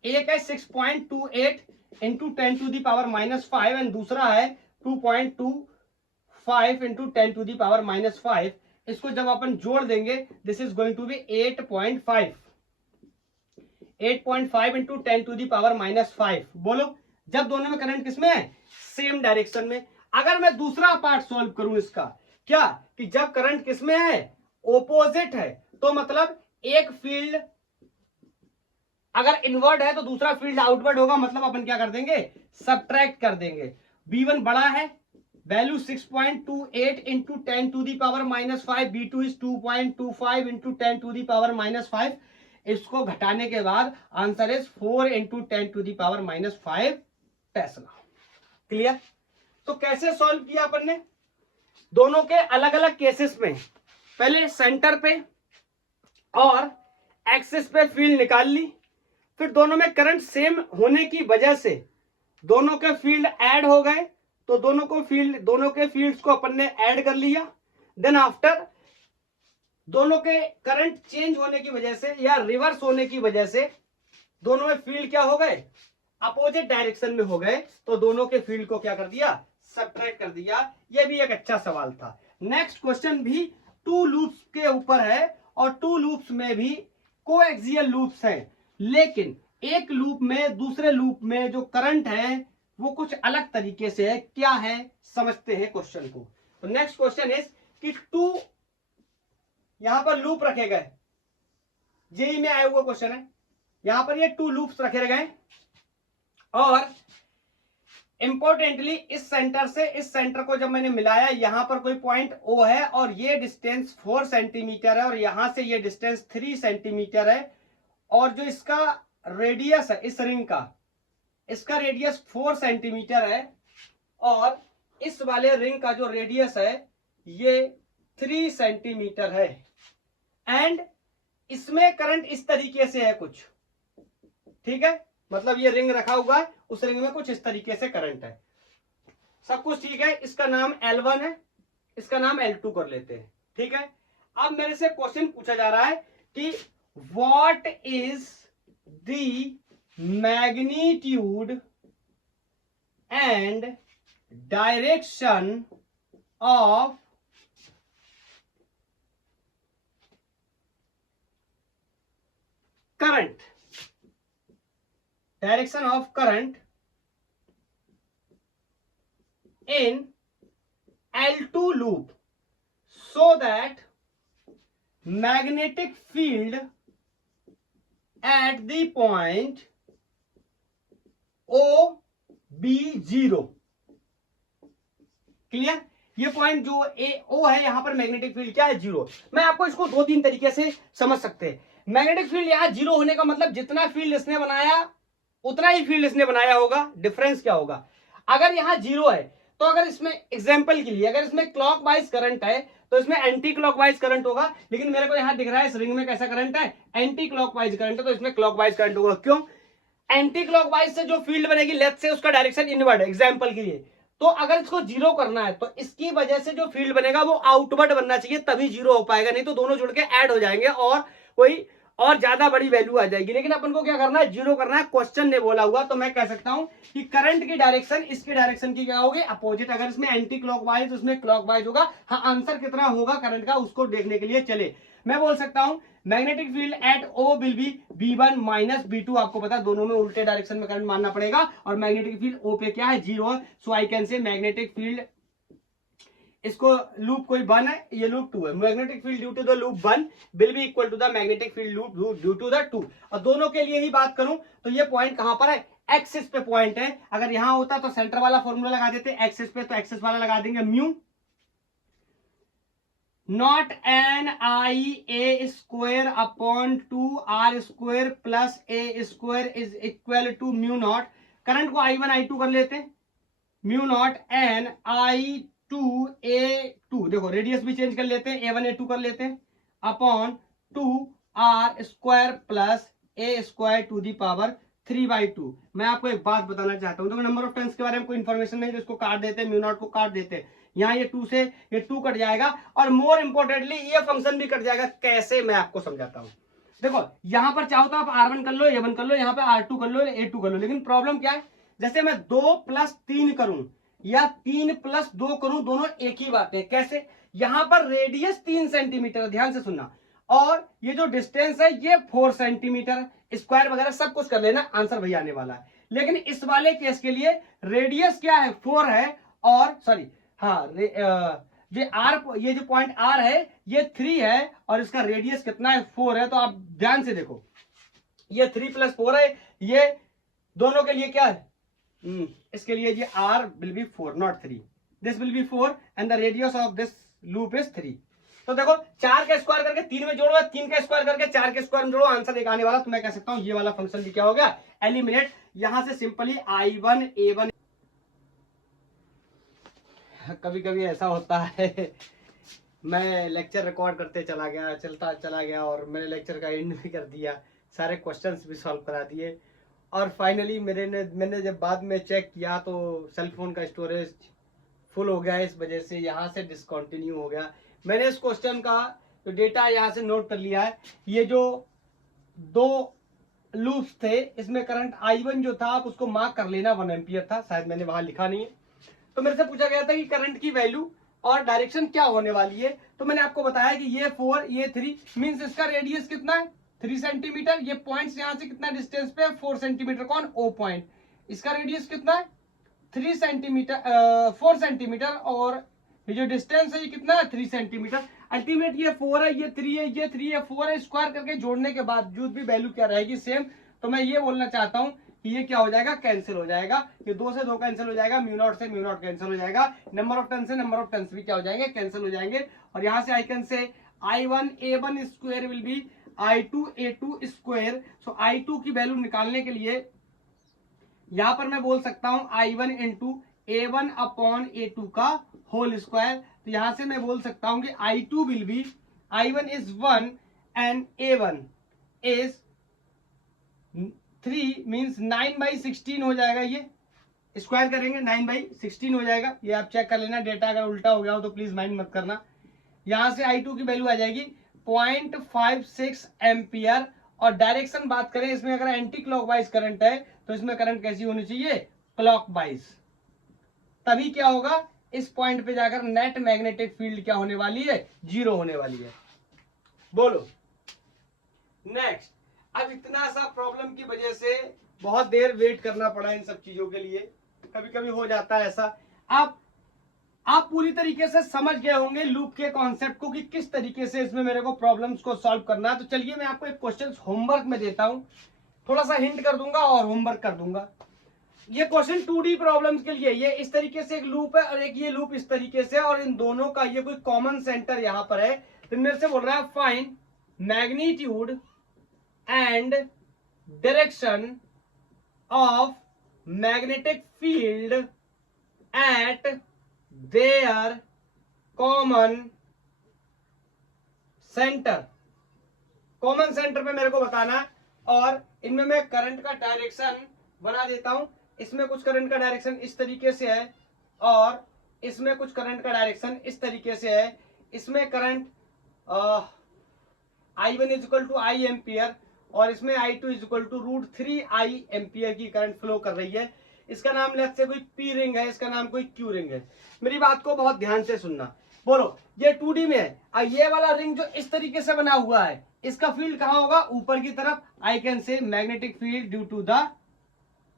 एक है 6.28 into 10 to the power -5 and दूसरा है 2.25 इंटू 10 टू द पावर -5। इसको जब अपन जोड़ देंगे this is going to be 8.5 into 10 to the power -5। बोलो, जब दोनों में करंट किसमें है, सेम डायरेक्शन में। अगर मैं दूसरा पार्ट सॉल्व करूं इसका, क्या कि जब करंट किसमें है, ओपोजिट है, तो मतलब एक फील्ड अगर इनवर्ड है तो दूसरा फील्ड आउटवर्ड होगा, मतलब अपन क्या कर देंगे, सबट्रैक्ट कर देंगे। B1 बड़ा है, value 6.28 into 10 to the power -5, B2 is 2.25 into 10 to the power -5। इसको घटाने के बाद answer is 4 into 10 to the power -5 tesla. Clear? तो कैसे सॉल्व किया अपन ने, दोनों के अलग अलग केसेस में पहले सेंटर पे और एक्सिस पे फील्ड निकाल ली, फिर दोनों में करंट सेम होने की वजह से दोनों के फील्ड ऐड हो गए, तो दोनों के फील्ड्स को अपन ने ऐड कर लिया। देन आफ्टर दोनों के करंट चेंज होने की वजह से या रिवर्स होने की वजह से दोनों में फील्ड क्या हो गए, अपोजिट डायरेक्शन में हो गए, तो दोनों के फील्ड को क्या कर दिया, सबट्रैक्ट कर दिया। यह भी एक अच्छा सवाल था। नेक्स्ट क्वेश्चन भी 2 लूप्स के ऊपर है और 2 लूप्स में भी कोएक्सियल लूप्स हैं, लेकिन एक लूप में दूसरे लूप में जो करंट है वो कुछ अलग तरीके से है। क्या है, समझते हैं क्वेश्चन को। तो नेक्स्ट क्वेश्चन इज कि 2 यहां पर लूप रखे गए, जेई में आया हुआ क्वेश्चन है, यहां पर ये 2 लूप्स रखे गए और इंपॉर्टेंटली इस सेंटर से इस सेंटर को जब मैंने मिलाया, यहां पर कोई पॉइंट O है और ये डिस्टेंस 4 सेंटीमीटर है और यहां से ये डिस्टेंस 3 सेंटीमीटर है, और जो इसका रेडियस है इस रिंग का, इसका रेडियस 4 सेंटीमीटर है और इस वाले रिंग का जो रेडियस है ये 3 सेंटीमीटर है। एंड इसमें करंट इस तरीके से है कुछ, ठीक है, मतलब ये रिंग रखा हुआ है, उस रिंग में कुछ इस तरीके से करंट है, सब कुछ ठीक है। इसका नाम L1 है, इसका नाम L2 कर लेते हैं, ठीक है। अब मेरे से क्वेश्चन पूछा जा रहा है कि what is the magnitude and direction of current, direction of current in L2 loop so that magnetic field at the point OB0। Clear? ये पॉइंट जो O है यहां पर मैग्नेटिक फील्ड क्या है, 0। मैं आपको इसको 2-3 तरीके से समझ सकते हैं। मैग्नेटिक फील्ड यहां 0 होने का मतलब जितना फील्ड इसने बनाया उतना ही फील्ड इसने बनाया होगा। डिफरेंस क्या होगा, अगर यहां 0 है तो अगर इसमें एग्जांपल के लिए अगर इसमें क्लॉकवाइज करंट है तो इसमें एंटी क्लॉकवाइज करंट होगा, लेकिन मेरे को यहां दिख रहा है इस रिंग में कैसा करंट है, एंटी क्लॉकवाइज करंट है, तो इसमें क्लॉकवाइज करंट होगा। क्यों, एंटी क्लॉकवाइज से जो फील्ड बनेगी लेफ्ट से उसका डायरेक्शन इनवर्ड है एग्जांपल के लिए, तो अगर इसको 0 करना है तो इसकी वजह से जो फील्ड बनेगा वो आउटवर्ड बनना चाहिए, तभी 0 हो पाएगा, नहीं तो दोनों जुड़ के ऐड हो जाएंगे और कोई और ज्यादा बड़ी वैल्यू आ जाएगी। लेकिन अपन को क्या करना है, 0 करना है। क्वेश्चन ने बोला हुआ तो मैं कह सकता हूं कि करंट की डायरेक्शन इसके डायरेक्शन की क्या होगी, अपोजिट। अगर इसमें एंटी क्लॉकवाइज उसमें क्लॉकवाइज होगा। हाँ, आंसर कितना होगा करंट का उसको देखने के लिए चले मैं बोल सकता हूं magnetic field eight O will be B1 minus B2। आपको पता है दोनों में उल्टे डायरेक्शन में करंट मानना पड़ेगा और मैग्नेटिक फील्ड O पे क्या है, 0 है। So I can say magnetic field, इसको लूप कोई 1 है, ये लूप 2 है। Magnetic field due to the loop 1 will be equal to the magnetic field loop due to the 2। और दोनों के लिए ही बात करूं तो ये पॉइंट कहां पर है, एक्सिस पे पॉइंट है। अगर यहां होता तो सेंटर वाला फॉर्मूला लगा देते, एक्सिस पे तो एक्सिस वाला लगा देंगे, mu naught N I A square upon 2 are square plus A square is equal to mu naught. Current को I1 I2 कर लेते हैं, mu naught N I2 2a2, देखो रेडियस भी चेंज कर लेते हैं, a1 a2 कर लेते हैं, upon 2r square plus a square to the power 3/2। मैं आपको एक बात बताना चाहता हूं, देखो नंबर ऑफ टर्न्स के बारे में कोई इन्फॉर्मेशन नहीं, तो इसको काट देते हैं, म्यू नॉट को काट देते हैं, यहाँ ये 2 से ये 2 कट जाएगा, और मोर इंपोर्टेंटली ये फंक्शन भी कट जाएगा। कैसे, मैं आपको समझाता हूं। देखो यहां पर चाहो तो आप r1 कर लो, a1 कर लो, यहाँ पे r2 कर लो, a2 कर लो, लेकिन प्रॉब्लम क्या है, जैसे मैं 2+3 करूं या 3+2 करूं, दोनों एक ही बात है। कैसे, यहां पर रेडियस 3 सेंटीमीटर, ध्यान से सुनना, और ये जो डिस्टेंस है ये 4 सेंटीमीटर, स्क्वायर वगैरह सब कुछ कर लेना, आंसर वही आने वाला है। लेकिन इस वाले केस के लिए रेडियस क्या है, 4 है, और सॉरी हाँ ये जो पॉइंट आर है ये 3 है, और इसका रेडियस कितना है, 4 है। तो आप ध्यान से देखो, ये 3 + 4 है, ये दोनों के लिए क्या है, इसके लिए ये r will be 4 not 3, this will be 4 and the radius of this loop is 3। तो देखो 4 का स्क्वायर करके 3 में जोड़ो, 3 का स्क्वायर करके 4 के स्क्वायर में जोड़ो, आंसर एक आने वाला। तो मैं कह सकता हूं ये वाला फंक्शन भी क्या हो गया, एलिमिनेट। यहां से सिंपली I1 A1, कभी कभी ऐसा होता है मैं लेक्चर रिकॉर्ड करते चला गया और मैंने लेक्चर का एंड भी कर दिया, सारे क्वेश्चंस भी सॉल्व करा दिए, और फाइनली मैंने जब बाद में चेक किया तो सेल फोन का स्टोरेज फुल हो गया, इस वजह से यहाँ से डिसकंटिन्यू हो गया। मैंने इस क्वेश्चन का जो डेटा यहाँ से नोट कर लिया है, ये जो 2 लूप्स थे इसमें करंट I1 जो था आप उसको मार्क कर लेना, 1 एम्पियर था, शायद मैंने वहां लिखा नहीं है। तो मेरे से पूछा गया था कि करंट की वैल्यू और डायरेक्शन क्या होने वाली है, तो मैंने आपको बताया कि ये 4 ये 3 मींस इसका रेडियस कितना है, 3 सेंटीमीटर, ये पॉइंट्स यहां से कितना डिस्टेंस पे है, 4 सेंटीमीटर, कौन, O पॉइंट, इसका रेडियस कितना है 3 सेंटीमीटर 4 सेंटीमीटर, और ये जो डिस्टेंस है ये कितना है 3 सेंटीमीटर। अल्टीमेट ये 4 है, ये 3 है, ये 3 है, 4 है, स्क्वायर करके जोड़ने के बावजूद भी वैल्यू क्या रहेगी, सेम। तो मैं ये बोलना चाहता हूं कि ये क्या हो जाएगा, कैंसिल हो जाएगा, ये 2 से 2 कैंसिल हो जाएगा, म्यू नॉट से म्यू नॉट कैंसिल हो जाएगा, नंबर ऑफ टर्न से नंबर ऑफ टर्न्स भी क्या हो जाएंगे, कैंसिल हो जाएंगे। और यहां से आई कैन से I1 A1 square will B I2 A2 square. So I2 की वैल्यू निकालने के लिए यहां पर मैं बोल सकता हूं I1 into A1 upon A2 का होल स्क्वायर। तो यहां से मैं बोल सकता हूं कि I2 will be, I1 is 1 and A1 is 3 means 9/16 हो जाएगा, ये स्क्वायर करेंगे 9/16 हो जाएगा। ये आप चेक कर लेना, डेटा अगर उल्टा हो गया हो तो प्लीज माइंड मत करना। यहां से I2 की वैल्यू आ जाएगी 0.56 एम्पियर, और डायरेक्शन बात करें इसमें अगर एंटी क्लॉकवाइज करंट है तो इसमें करंट कैसी होनी चाहिए, क्लॉकवाइज। तभी क्या होगा, इस पॉइंट पे जाकर नेट मैग्नेटिक फील्ड क्या होने वाली है, 0 होने वाली है। बोलो नेक्स्ट। अब इतना सा प्रॉब्लम की वजह से बहुत देर वेट करना पड़ा इन सब चीजों के लिए, कभी कभी हो जाता है ऐसा। आप पूरी तरीके से समझ गए होंगे लूप के कॉन्सेप्ट को कि किस तरीके से इसमें मेरे को प्रॉब्लम्स को सॉल्व करना है। तो चलिए मैं आपको एक क्वेश्चन होमवर्क में देता हूं, थोड़ा सा हिंट कर दूंगा और होमवर्क कर दूंगा। ये क्वेश्चन 2D प्रॉब्लम्स के लिए, ये इस तरीके से एक लूप है और एक ये लूप इस तरीके से, और इन दोनों का ये कोई कॉमन सेंटर यहां पर है। तो मेरे से बोल रहा है find magnitude and direction of magnetic field eight their common centre. Common centre पे मेरे को बताना है, और इनमें मैं करंट का डायरेक्शन बना देता हूं। इसमें कुछ करंट का डायरेक्शन इस तरीके से है, और इसमें कुछ करंट का डायरेक्शन इस तरीके से है। इसमें current I1 is equal to I ampere, और इसमें I2 is equal to √3I ampere की करंट फ्लो कर रही है। इसका नाम लेट्स से कोई P रिंग है, इसका नाम कोई Q रिंग है। मेरी बात को बहुत ध्यान से सुनना। बोलो ये 2D में है, और ये वाला रिंग जो इस तरीके से बना हुआ है इसका फील्ड कहां होगा, ऊपर की तरफ। I can say magnetic field due to the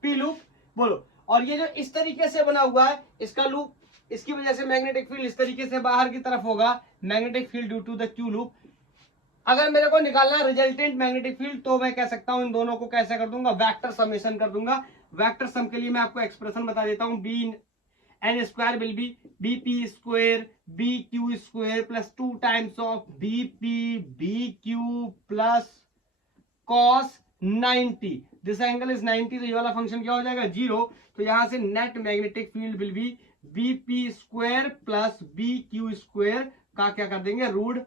P loop. बोलो, और ये जो इस तरीके से बना हुआ है इसका लूप, इसकी वजह से मैग्नेटिक फील्ड इस तरीके से बाहर की तरफ होगा, magnetic field due to the Q loop. अगर मेरे को निकालना रिजल्टेंट मैग्नेटिक फील्ड तो मैं कह सकता हूं इन दोनों को कैसे कर दूंगा, वेक्टर समेशन कर दूंगा। वेक्टर सम के लिए मैं आपको एक्सप्रेशन बता देता हूं, B N square will be BP square BQ square plus 2 times of BP BQ plus cos 90, this angle is 90, तो ये वाला फंक्शन क्या हो जाएगा 0। तो यहां से net magnetic field will be BP square plus B Q square का क्या कर देंगे, रूट।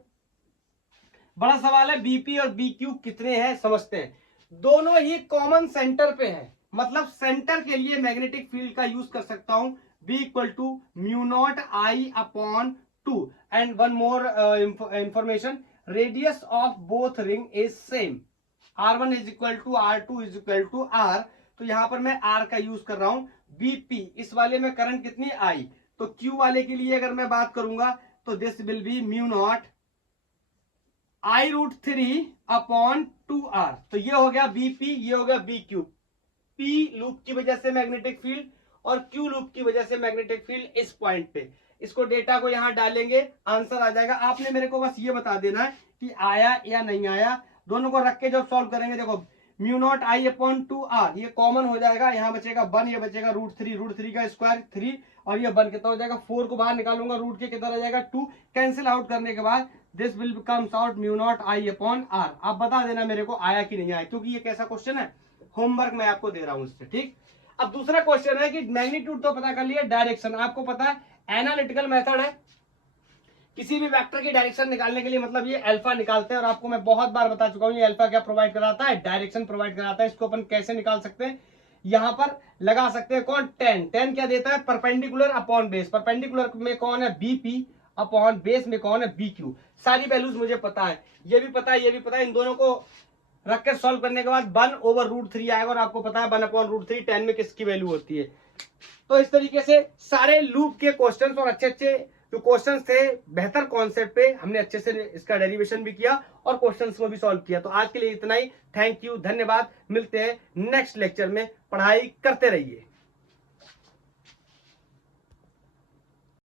बड़ा सवाल है, बीपी और बी क्यू कितने हैं समझते हैं। दोनों ही कॉमन सेंटर पे है, मतलब सेंटर के लिए मैग्नेटिक फील्ड का यूज कर सकता हूं, B equal to mu naught I upon 2। And one more information, radius of both ring is same, R1 is equal to R2 is equal to R। तो यहां पर मैं R का यूज कर रहा हूं। बीपी इस वाले में करंट कितनी आई, तो Q वाले के लिए अगर मैं बात करूंगा तो this will be mu naught I root 3 upon 2R। तो ये हो गया बीपी, ये हो गया बी क्यू। पी लूप की वजह से मैग्नेटिक फील्ड और क्यू लूप की वजह से मैग्नेटिक फील्ड इस पॉइंट पे। इसको डेटा को यहां डालेंगे, आंसर आ जाएगा। आपने मेरे को बस ये बता देना है कि आया या नहीं आया। दोनों को रख के जब सॉल्व करेंगे, देखो mu naught I upon 2R ये कॉमन हो जाएगा, यहाँ बचेगा 1, ये बचेगा रूट थ्री का स्क्वायर 3, और ये 1 कितना हो जाएगा 4 को बाहर निकालूंगा, रूट के कितना रह जाएगा 2। कैंसिल आउट करने के बाद this will comes out mu naught I upon R। आप बता देना मेरे को आया कि नहीं आया, क्योंकि ये कैसा क्वेश्चन है, होमवर्क मैं आपको दे रहा हूं इससे, ठीक। अब दूसरा क्वेश्चन है कि मैग्नीट्यूड तो पता कर लिया, डायरेक्शन आपको पता है एनालिटिकल मेथड है किसी भी वेक्टर की डायरेक्शन निकालने के लिए, मतलब ये अल्फा निकालते हैं, और आपको मैं बहुत बार बता चुका हूं ये अल्फा क्या प्रोवाइड कराता है, डायरेक्शन प्रोवाइड कराता है। इसको अपन कैसे निकाल सकते हैं, यहां पर लगा सकते हैं कौन, टेन क्या देता है, परपेंडिकुलर अपॉन बेस। परपेंडिकुलर में कौन है, बीपी अपॉन बेस में कौन है, बी क्यू। सारी वैल्यूज मुझे पता है, ये भी पता है, ये भी पता है। इन दोनों को रख कर सॉल्व करने के बाद 1 ओवर रूट 3 आएगा, और आपको पता है 1 अपॉन रूट 3 10 में किसकी वैल्यू होती है। तो इस तरीके से सारे लूप के क्वेश्चंस और अच्छे अच्छे जो क्वेश्चंस थे बेहतर कॉन्सेप्ट पे हमने अच्छे से इसका डेरिवेशन भी किया और क्वेश्चंस को भी सॉल्व किया। तो आज के लिए इतना ही, थैंक यू, धन्यवाद। मिलते हैं नेक्स्ट लेक्चर में, पढ़ाई करते रहिए।